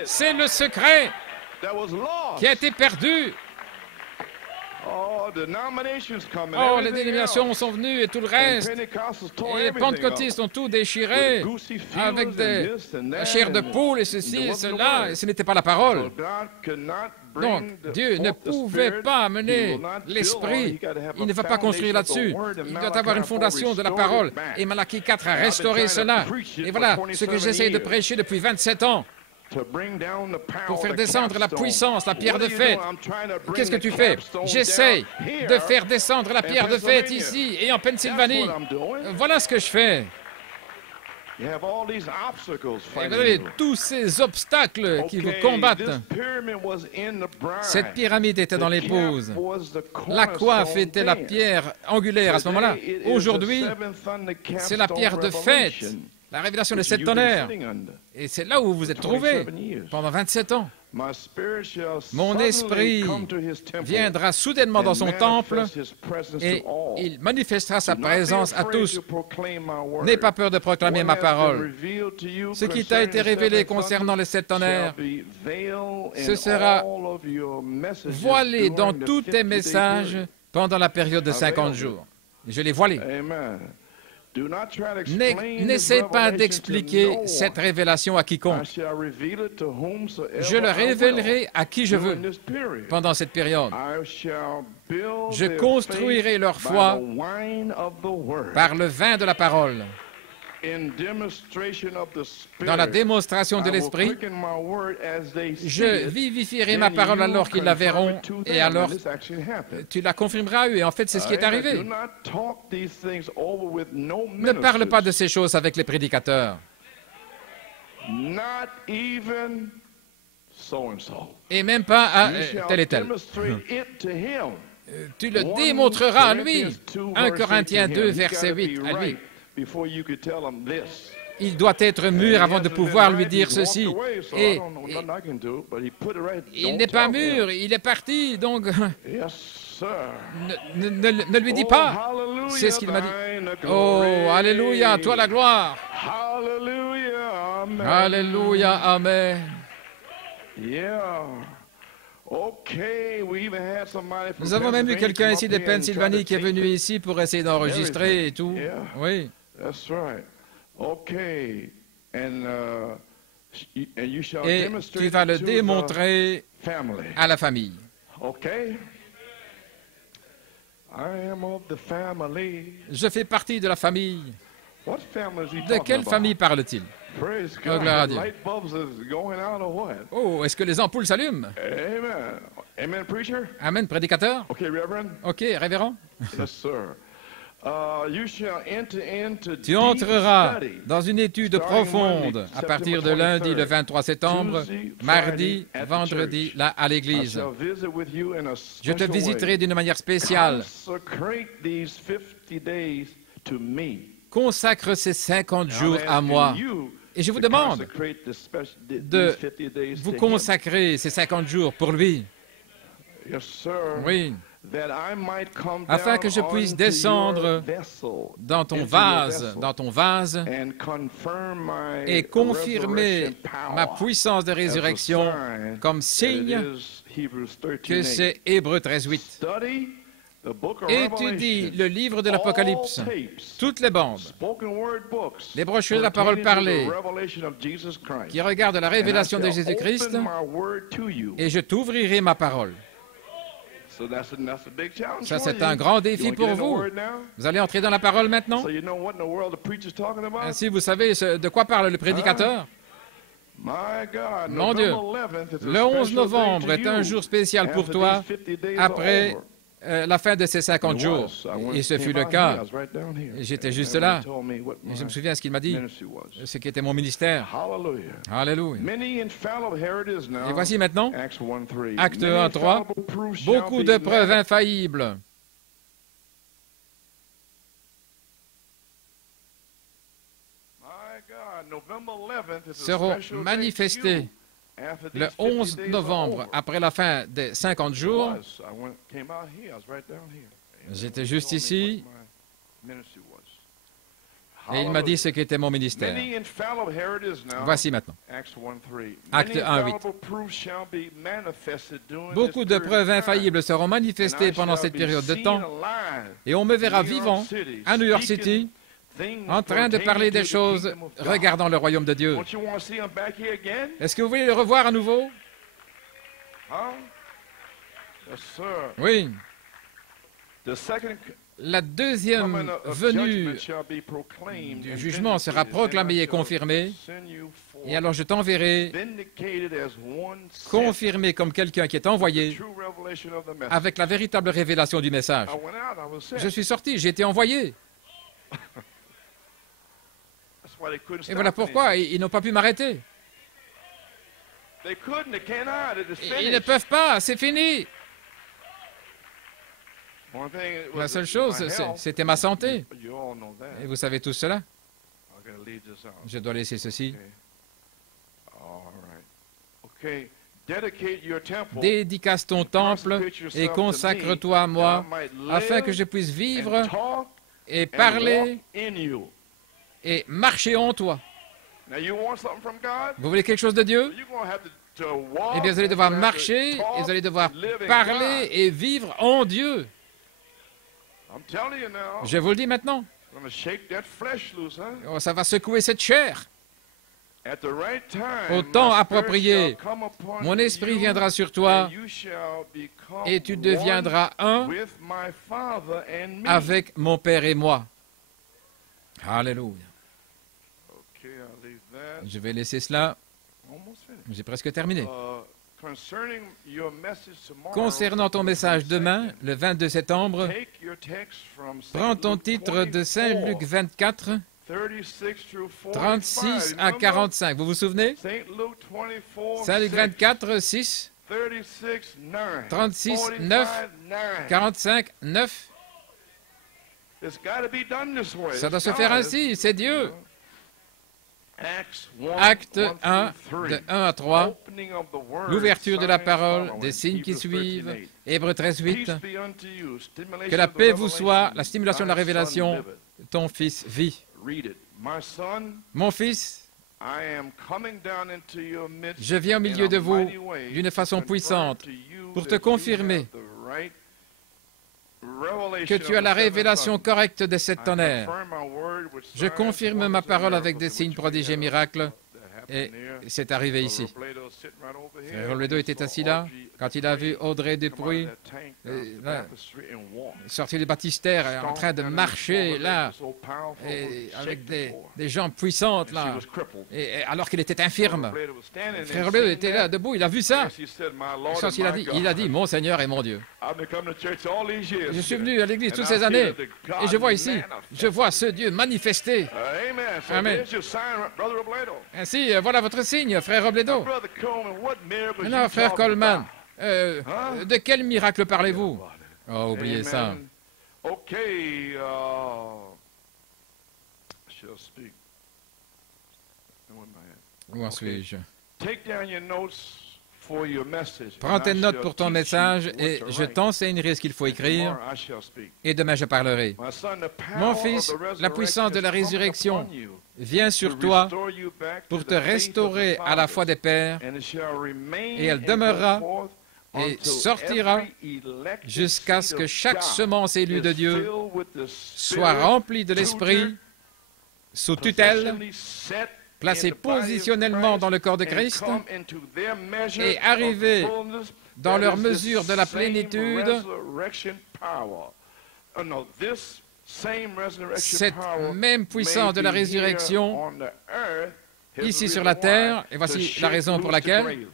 C'est le secret qui a été perdu. Oh, les dénominations sont venues et tout le reste. Et les pentecôtistes ont tout déchiré avec la chair de poule et ceci et cela. Et ce n'était pas la parole. Donc, Dieu ne pouvait pas amener l'esprit. Il ne va pas construire là-dessus. Il doit avoir une fondation de la parole. Et Malachie 4 a restauré cela. Et voilà ce que j'essaie de prêcher depuis 27 ans. Pour faire descendre la puissance, la pierre de fête. Qu'est-ce que tu fais? J'essaie de faire descendre la pierre de fête ici et en Pennsylvanie. Voilà ce que je fais. Et vous avez tous ces obstacles qui vous combattent. Cette pyramide était dans l'épouse. La coiffe était la pierre angulaire à ce moment-là. Aujourd'hui, c'est la pierre de fête. La révélation des 7 tonnerres. Et c'est là où vous vous êtes trouvés pendant 27 ans. Mon esprit viendra soudainement dans son temple et il manifestera sa présence à tous. N'aie pas peur de proclamer ma parole. Ce qui t'a été révélé concernant les 7 tonnerres, ce sera voilé dans tous tes messages pendant la période de 50 jours. Je l'ai voilé. N'essaie pas d'expliquer cette révélation à quiconque. Je le révélerai à qui je veux pendant cette période. Je construirai leur foi par le vin de la parole. dans la démonstration de l'Esprit, je vivifierai ma parole alors qu'ils la verront, et alors tu la confirmeras à eux. Et en fait, c'est ce qui est arrivé. Ne parle pas de ces choses avec les prédicateurs. Et même pas à tel et tel. Tu le démontreras à lui. 1 Corinthiens 2, verset 8, à lui. Il doit être mûr avant de pouvoir lui dire ceci. Et il n'est pas mûr, il est parti, donc ne lui dis pas. C'est ce qu'il m'a dit. Oh, alléluia, toi la gloire. Alléluia, amen. Nous avons même eu quelqu'un ici de Pennsylvanie qui est venu ici pour essayer d'enregistrer et tout. Oui. Et tu vas le démontrer à la famille. Je fais partie de la famille. De quelle famille parle-t-il? Oh, gloire à Dieu. Oh, est-ce que les ampoules s'allument? Amen, prédicateur. Ok, révérend. Tu entreras dans une étude profonde à partir de lundi, le 23 septembre, mardi, vendredi, là, à l'église. Je te visiterai d'une manière spéciale. Consacre ces 50 jours à moi. Et je vous demande de vous consacrer ces 50 jours pour lui. Oui. Afin que je puisse descendre dans ton vase et confirmer ma puissance de résurrection comme signe que c'est Hébreux 13:8. Étudie le livre de l'Apocalypse, toutes les bandes, les brochures de la parole parlée qui regardent la révélation de Jésus-Christ, et je t'ouvrirai ma parole. Ça, c'est un grand défi pour vous. Vous allez entrer dans la parole maintenant? Ainsi, vous savez de quoi parle le prédicateur? Mon Dieu, le 11 novembre est un jour spécial pour toi après la fin de ces 50 jours. Et ce fut le cas. J'étais juste là. Et je me souviens ce qu'il m'a dit, ce qui était mon ministère. Alléluia. Et voici maintenant, Acte 1, 3, beaucoup de preuves infaillibles seront manifestées le 11 novembre, après la fin des 50 jours. J'étais juste ici et il m'a dit ce qu'était mon ministère. Voici maintenant. Acte 1, 8. Beaucoup de preuves infaillibles seront manifestées pendant cette période de temps et on me verra vivant à New York City en train de parler des choses regardant le royaume de Dieu. Est-ce que vous voulez le revoir à nouveau? Oui. La deuxième venue du jugement sera proclamée et confirmée, et alors je t'enverrai confirmé comme quelqu'un qui est envoyé avec la véritable révélation du message. Je suis sorti, j'ai été envoyé. Et voilà pourquoi ils n'ont pas pu m'arrêter. Ils ne peuvent pas, c'est fini. La seule chose, c'était ma santé. Et vous savez tout cela. Je dois laisser ceci. Dédicace ton temple et consacre-toi à moi, afin que je puisse vivre et parler et marcher en toi. Vous voulez quelque chose de Dieu? Eh bien, vous allez devoir marcher, et vous allez devoir parler et vivre en Dieu. Je vous le dis maintenant. Oh, ça va secouer cette chair. Au temps approprié, mon esprit viendra sur toi et tu deviendras un avec mon Père et moi. Alléluia. Je vais laisser cela. J'ai presque terminé. Concernant ton message demain, le 22 septembre, prends ton titre de Saint Luc 24, 36 à 45. Vous vous souvenez? Saint Luc 24, 6, 36, 9, 45, 9. Ça doit se faire ainsi, c'est Dieu. Acte 1, de 1 à 3, l'ouverture de la parole, des signes qui suivent, Hébreux 13, 8. Que la paix vous soit, la stimulation de la révélation, ton fils vit. Mon fils, je viens au milieu de vous d'une façon puissante pour te confirmer que tu as la révélation correcte de cette tonnerre. Je confirme ma parole avec des signes, prodiges et miracles, et c'est arrivé ici. Frère Robledo était assis là, quand il a vu Audrey Dupuis sortir du baptistère, en train de marcher là, et avec des jambes puissantes là, et alors qu'il était infirme. Frère Robledo était là, debout, il a vu ça. Il a dit, mon Seigneur et mon Dieu. Je suis venu à l'église toutes ces années, et je vois ici, je vois ce Dieu manifesté. Amen. Ainsi, voilà votre signe, frère Robledo. Non, frère Coleman, de quel miracle parlez-vous? Oh, oubliez ça. Où en suis-je? Prends tes notes pour ton message et je t'enseignerai ce qu'il faut écrire et demain je parlerai. Mon fils, la puissance de la résurrection vient sur toi pour te restaurer à la foi des pères et elle demeurera et sortira jusqu'à ce que chaque semence élue de Dieu soit remplie de l'Esprit, sous tutelle, placée positionnellement dans le corps de Christ et arrivée dans leur mesure de la plénitude. Cette même puissance de la résurrection ici sur la terre, et voici la raison pour laquelle,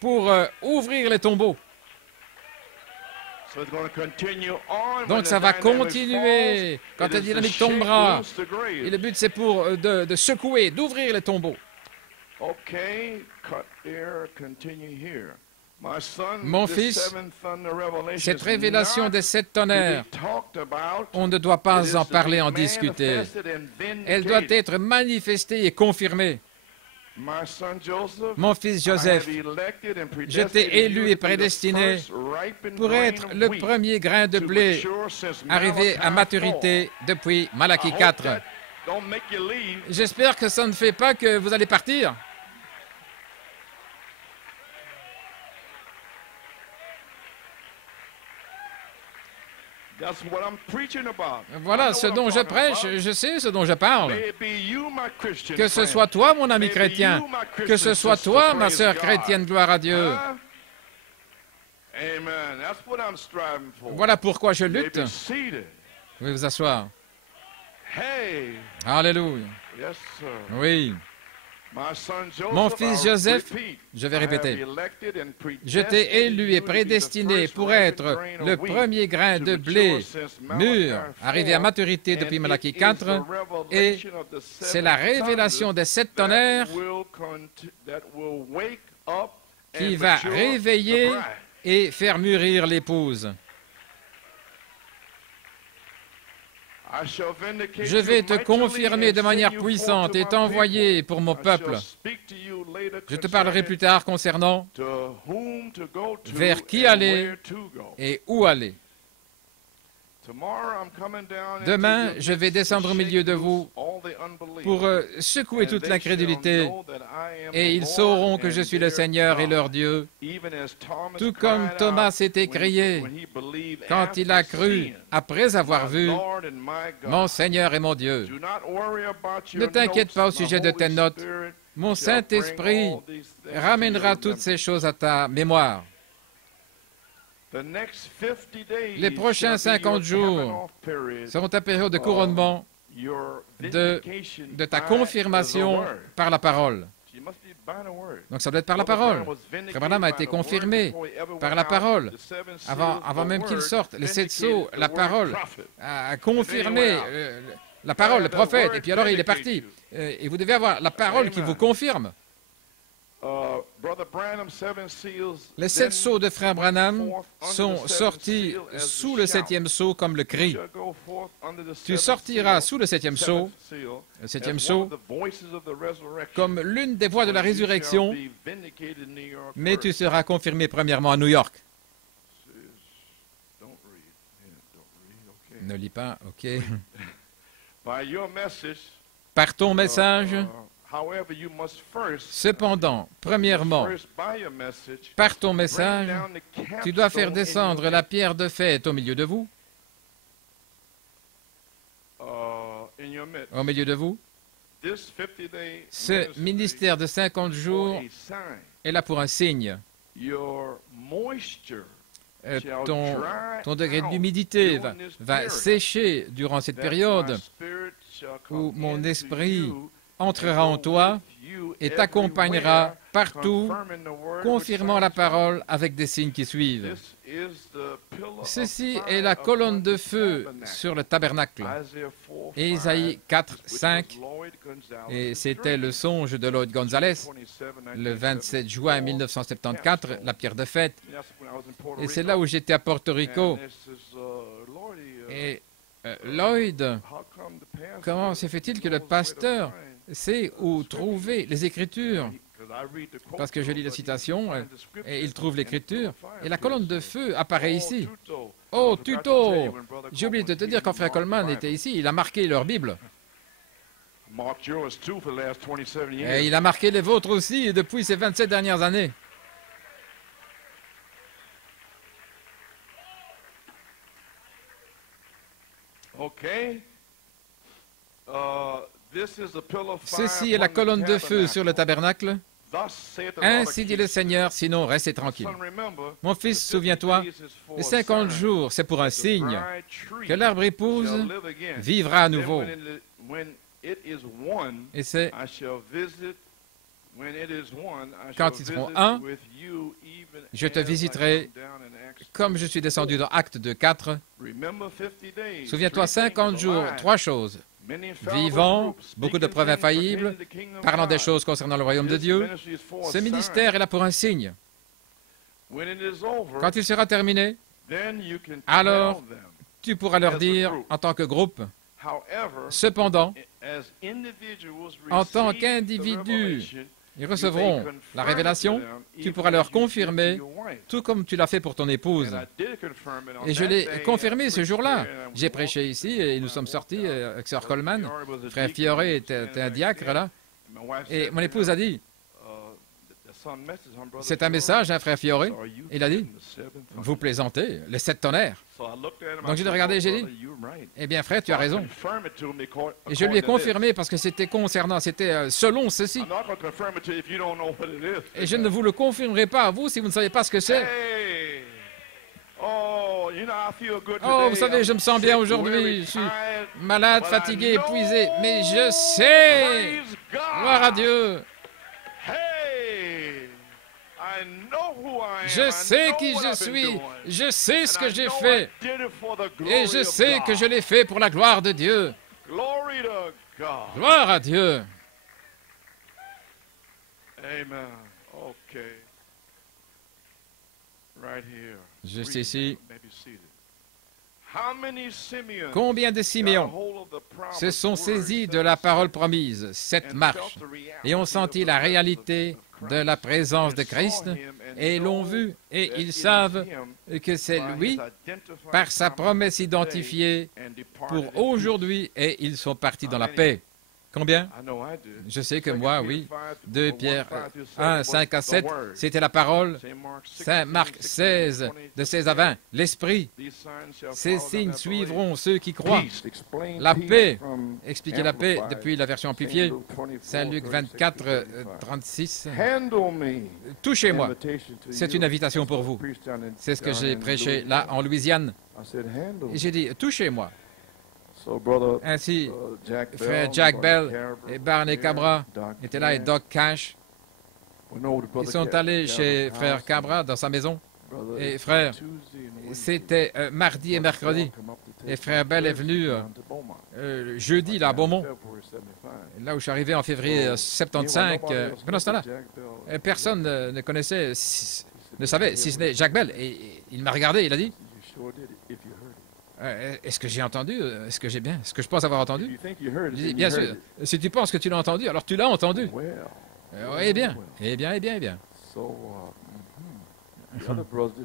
pour ouvrir les tombeaux. Donc ça va continuer quand la dynamique tombera. Et le but c'est pour de secouer, d'ouvrir les tombeaux. Mon fils, cette révélation des 7 tonnerres, on ne doit pas en parler, en discuter. Elle doit être manifestée et confirmée. Mon fils Joseph, je t'ai élu et prédestiné pour être le premier grain de blé arrivé à maturité depuis Malachie 4. J'espère que ça ne fait pas que vous allez partir. Voilà ce dont je prêche, je sais ce dont je parle. Que ce soit toi, mon ami chrétien, que ce soit toi, ma sœur chrétienne, gloire à Dieu. Voilà pourquoi je lutte. Vous pouvez vous asseoir. Alléluia. Oui. Mon fils Joseph, je vais répéter, je t'ai élu et prédestiné pour être le premier grain de blé mûr, arrivé à maturité depuis Malachie 4, et c'est la révélation des 7 tonnerres qui va réveiller et faire mûrir l'épouse. Je vais te confirmer de manière puissante et t'envoyer pour mon peuple. Je te parlerai plus tard concernant vers qui aller et où aller. Demain, je vais descendre au milieu de vous pour secouer toute l'incrédulité et ils sauront que je suis le Seigneur et leur Dieu, tout comme Thomas s'est écrié quand il a cru après avoir vu mon Seigneur et mon Dieu. Ne t'inquiète pas au sujet de tes notes. Mon Saint-Esprit ramènera toutes ces choses à ta mémoire. Les prochains 50 jours seront ta période de couronnement, de ta confirmation par la parole. Donc ça doit être par la parole. Frère Branham a été confirmé par la parole. Avant même qu'il sorte, les 7 sceaux, la parole a confirmé la parole, le prophète. Et puis alors il est parti. Et vous devez avoir la parole qui vous confirme. Les 7 sceaux de Frère Branham sont sortis sous le 7e sceau comme le cri. Tu sortiras sous le 7e sceau, comme l'une des voix de la résurrection, mais tu seras confirmé premièrement à New York. Ne lis pas, ok. Par ton message, cependant, premièrement, par ton message, tu dois faire descendre la pierre de fête au milieu de vous. Au milieu de vous. Ce ministère de 50 jours est là pour un signe. Ton degré d'humidité va sécher durant cette période où mon esprit entrera en toi et t'accompagnera partout, confirmant la parole avec des signes qui suivent. Ceci est la colonne de feu sur le tabernacle. Et Isaïe 4, 5, et c'était le songe de Lloyd Gonzalez, le 27 juin 1974, la pierre de fête. Et c'est là où j'étais à Porto Rico. Et Lloyd, comment se fait-il que le pasteur sait où trouver les Écritures? Parce que je lis la citation et il trouve l'Écriture. Et la colonne de feu apparaît ici. Oh, tuto! J'ai oublié de te dire quand Frère Coleman était ici, il a marqué leur Bible. Et il a marqué les vôtres aussi depuis ces 27 dernières années. Ceci est la colonne de feu sur le tabernacle. Ainsi dit le Seigneur, sinon restez tranquille. Mon fils, souviens-toi, les 50 jours, c'est pour un signe que l'arbre épouse vivra à nouveau. Et c'est quand ils seront un, je te visiterai comme je suis descendu dans Actes 2:4. Souviens-toi, 50 jours, 3 choses. Vivant, beaucoup de preuves infaillibles, parlant des choses concernant le royaume de Dieu. Ce ministère est là pour un signe. Quand il sera terminé, alors tu pourras leur dire en tant que groupe. Cependant, en tant qu'individus, ils recevront la révélation, tu pourras leur confirmer, tout comme tu l'as fait pour ton épouse. Et je l'ai confirmé ce jour-là. J'ai prêché ici et nous sommes sortis avec Sœur Coleman. Frère Fioré était un diacre là. Et mon épouse a dit, c'est un message, hein, Frère Fioré. Il a dit, vous plaisantez, les 7 tonnerres. Donc je l'ai regardé et j'ai dit, eh bien frère, tu as raison. Et je lui ai confirmé parce que c'était concernant, c'était selon ceci. Et je ne vous le confirmerai pas à vous si vous ne savez pas ce que c'est. Oh, vous savez, je me sens bien aujourd'hui. Je suis malade, fatigué, épuisé. Mais je sais, gloire à Dieu. Je sais qui je suis, je sais ce que j'ai fait, et je sais que je l'ai fait pour la gloire de Dieu. Gloire à Dieu. Juste ici. Combien de Siméons se sont saisis de la parole promise, cette marche, et ont senti la réalité de la présence de Christ, et l'ont vu, et ils savent que c'est lui, par sa promesse identifiée, pour aujourd'hui, et ils sont partis dans la paix. Combien? Je sais que moi, oui. 2 Pierre 1, 5 à 7, c'était la parole. Saint Marc 16, de 16 à 20, l'Esprit. Ces signes suivront ceux qui croient. La paix, expliquez la paix depuis la version amplifiée. Saint Luc 24, 36. Touchez-moi. C'est une invitation pour vous. C'est ce que j'ai prêché là en Louisiane. Et j'ai dit, touchez-moi. Ainsi, frère Jack Bell et Barney Cabra étaient là et Doc Cash. Ils sont allés chez frère Cabra dans sa maison. Et frère, c'était mardi et mercredi. Et frère Bell est venu jeudi là, à Beaumont. Là où je suis arrivé en février 75. Pendant ce temps-là, personne ne connaissait, ne savait, si ce n'est Jack Bell. Et il m'a regardé, il a dit, est-ce que j'ai entendu? Est-ce que j'ai bien? Est-ce que je pense avoir entendu? J'ai dit, bien sûr. Si tu penses que tu l'as entendu, alors tu l'as entendu. Eh bien, eh bien, eh bien, eh bien.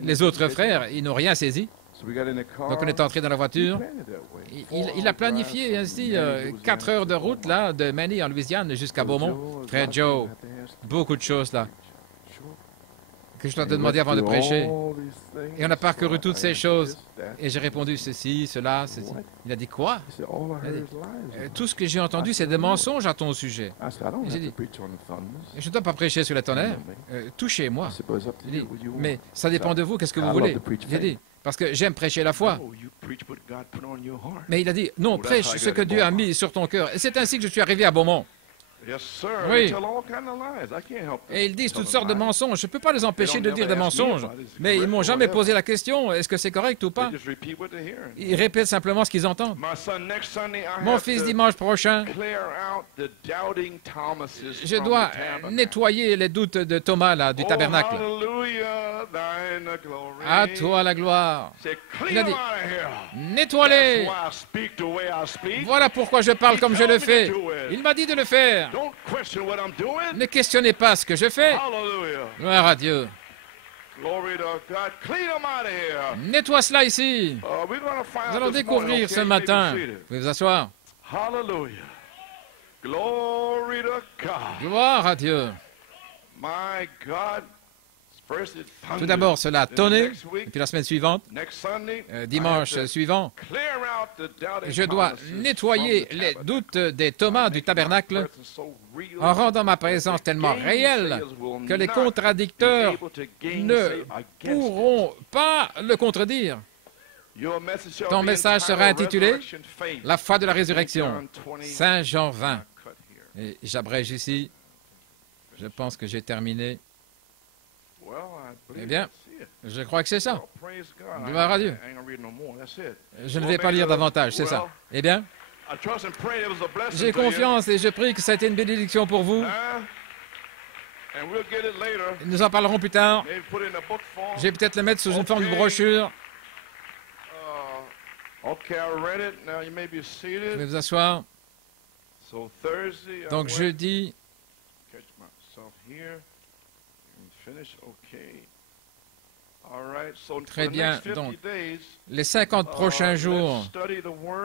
Les autres frères, ils n'ont rien saisi. Donc on est entré dans la voiture. Il a planifié ainsi 4 heures de route là, de Many en Louisiane jusqu'à Beaumont. Frère Joe, beaucoup de choses là que je dois te demander avant de prêcher. Et on a parcouru toutes ces choses. Et j'ai répondu ceci, cela, ceci. Il a dit quoi? Il a dit, tout ce que j'ai entendu, c'est des mensonges à ton sujet. J'ai dit, je ne dois pas prêcher sur la tonnerre. Touchez-moi. Mais ça dépend de vous, qu'est-ce que vous voulez? J'ai dit, parce que j'aime prêcher la foi. Mais il a dit, non, prêche ce que Dieu a mis sur ton cœur. Et c'est ainsi que je suis arrivé à Beaumont. Oui. Et ils disent toutes sortes de mensonges. Je ne peux pas les empêcher de dire des mensonges. Mais ils ne m'ont jamais posé la question, est-ce que c'est correct ou pas? Ils répètent simplement ce qu'ils entendent. Mon fils, dimanche prochain, je dois nettoyer les doutes de Thomas là, du tabernacle. À toi la gloire. Il a dit, nettoie-les. Voilà pourquoi je parle comme je le fais. Il m'a dit de le faire. Ne questionnez pas ce que je fais. Gloire à Dieu. Nettoie cela ici. Nous allons découvrir ce matin. Vous pouvez vous asseoir. Gloire à Dieu. Tout d'abord, cela a tonné, et puis la semaine suivante, dimanche suivant, je dois nettoyer les doutes des Thomas du tabernacle en rendant ma présence tellement réelle que les contradicteurs ne pourront pas le contredire. Ton message sera intitulé « La foi de la résurrection », Saint Jean 20. Et j'abrège ici, je pense que j'ai terminé. Eh bien, je crois que c'est ça. Gloire à Dieu. Je ne vais pas lire davantage, c'est ça. Eh bien, j'ai confiance et je prie que ça a été une bénédiction pour vous. Nous en parlerons plus tard. Je vais peut-être le mettre sous une forme de brochure. Vous pouvez vous asseoir. Donc, jeudi, très bien. Donc, les 50 prochains jours,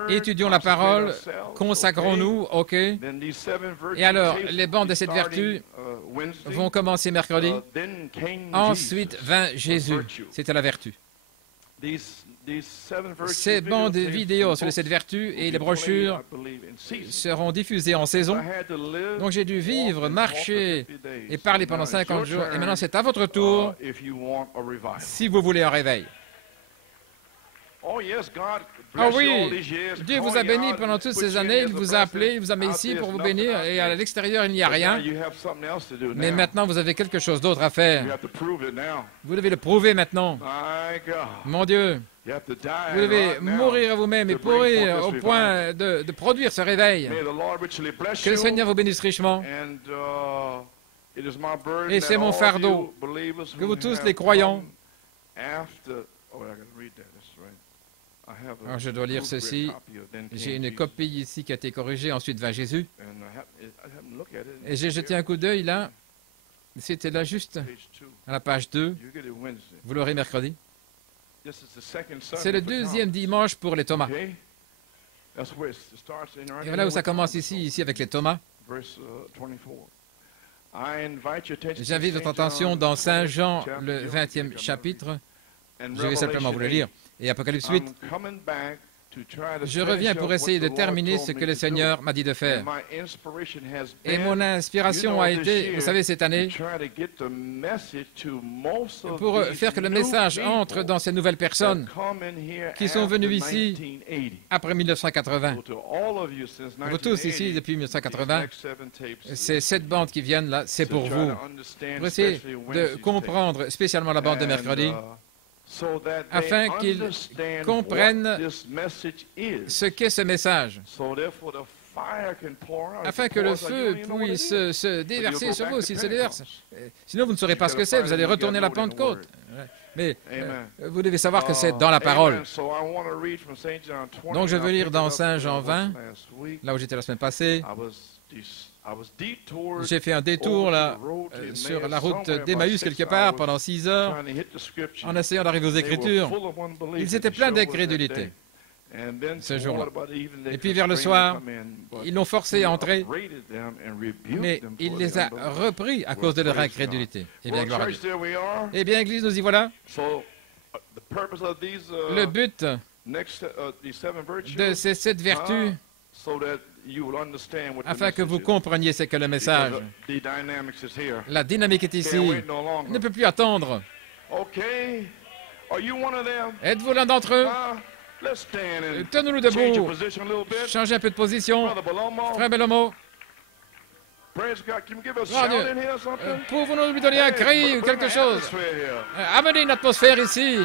étudions la parole, consacrons-nous, ok. Et alors, les bandes de cette vertu vont commencer mercredi. Ensuite vint Jésus. C'était la vertu. Ces bandes vidéo sur cette vertu et les brochures seront diffusées en saison. Donc j'ai dû vivre, marcher et parler pendant 50 jours. Et maintenant c'est à votre tour si vous voulez un réveil. Ah oui, Dieu vous a béni pendant toutes ces années, il vous a appelé, il vous a mis ici pour vous bénir, et à l'extérieur, il n'y a rien. Mais maintenant, vous avez quelque chose d'autre à faire. Vous devez le prouver maintenant. Mon Dieu, vous devez mourir à vous-même et pourrir au point de produire ce réveil. Que le Seigneur vous bénisse richement. Et c'est mon fardeau, que vous tous les croyants. Alors, je dois lire ceci. J'ai une copie ici qui a été corrigée. Ensuite vint Jésus. Et j'ai jeté un coup d'œil là. C'était là juste à la page 2. Vous l'aurez mercredi. C'est le deuxième dimanche pour les Thomas. Et voilà où ça commence ici avec les Thomas. J'invite votre attention dans Saint Jean, le 20e chapitre. Je vais simplement vous le lire. Et Apocalypse 8, Je reviens pour essayer de terminer ce que le Seigneur m'a dit de faire. Et mon inspiration a été, vous savez, cette année, pour faire que le message entre dans ces nouvelles personnes qui sont venues ici après 1980. Vous tous ici depuis 1980, ces 7 bandes qui viennent là, c'est pour vous. Pour essayer de comprendre spécialement la bande de mercredi, afin qu'ils comprennent ce qu'est ce message, afin que le feu puisse se déverser sur vous s'il se déverse. Sinon, vous ne saurez pas ce que c'est, vous allez retourner à la Pentecôte. Mais vous devez savoir que c'est dans la parole. Donc, je veux lire dans Saint Jean 20, là où j'étais la semaine passée. J'ai fait un détour là, sur la route d'Emmaüs quelque part pendant 6 heures en essayant d'arriver aux Écritures. Ils étaient pleins d'incrédulité ce jour-là. Et puis vers le soir, ils l'ont forcé à entrer, mais il les a repris à cause de leur incrédulité. Eh bien, gloire à Dieu. Eh bien, Église, nous y voilà. Le but de ces 7 vertus, afin que vous compreniez ce que le message, la dynamique est ici, ne peut plus attendre. Êtes-vous l'un d'entre eux? Tenons-nous debout, changez un peu de position. Frère Bellomo, pouvons-nous lui donner un cri ou quelque chose? Amenez une atmosphère ici.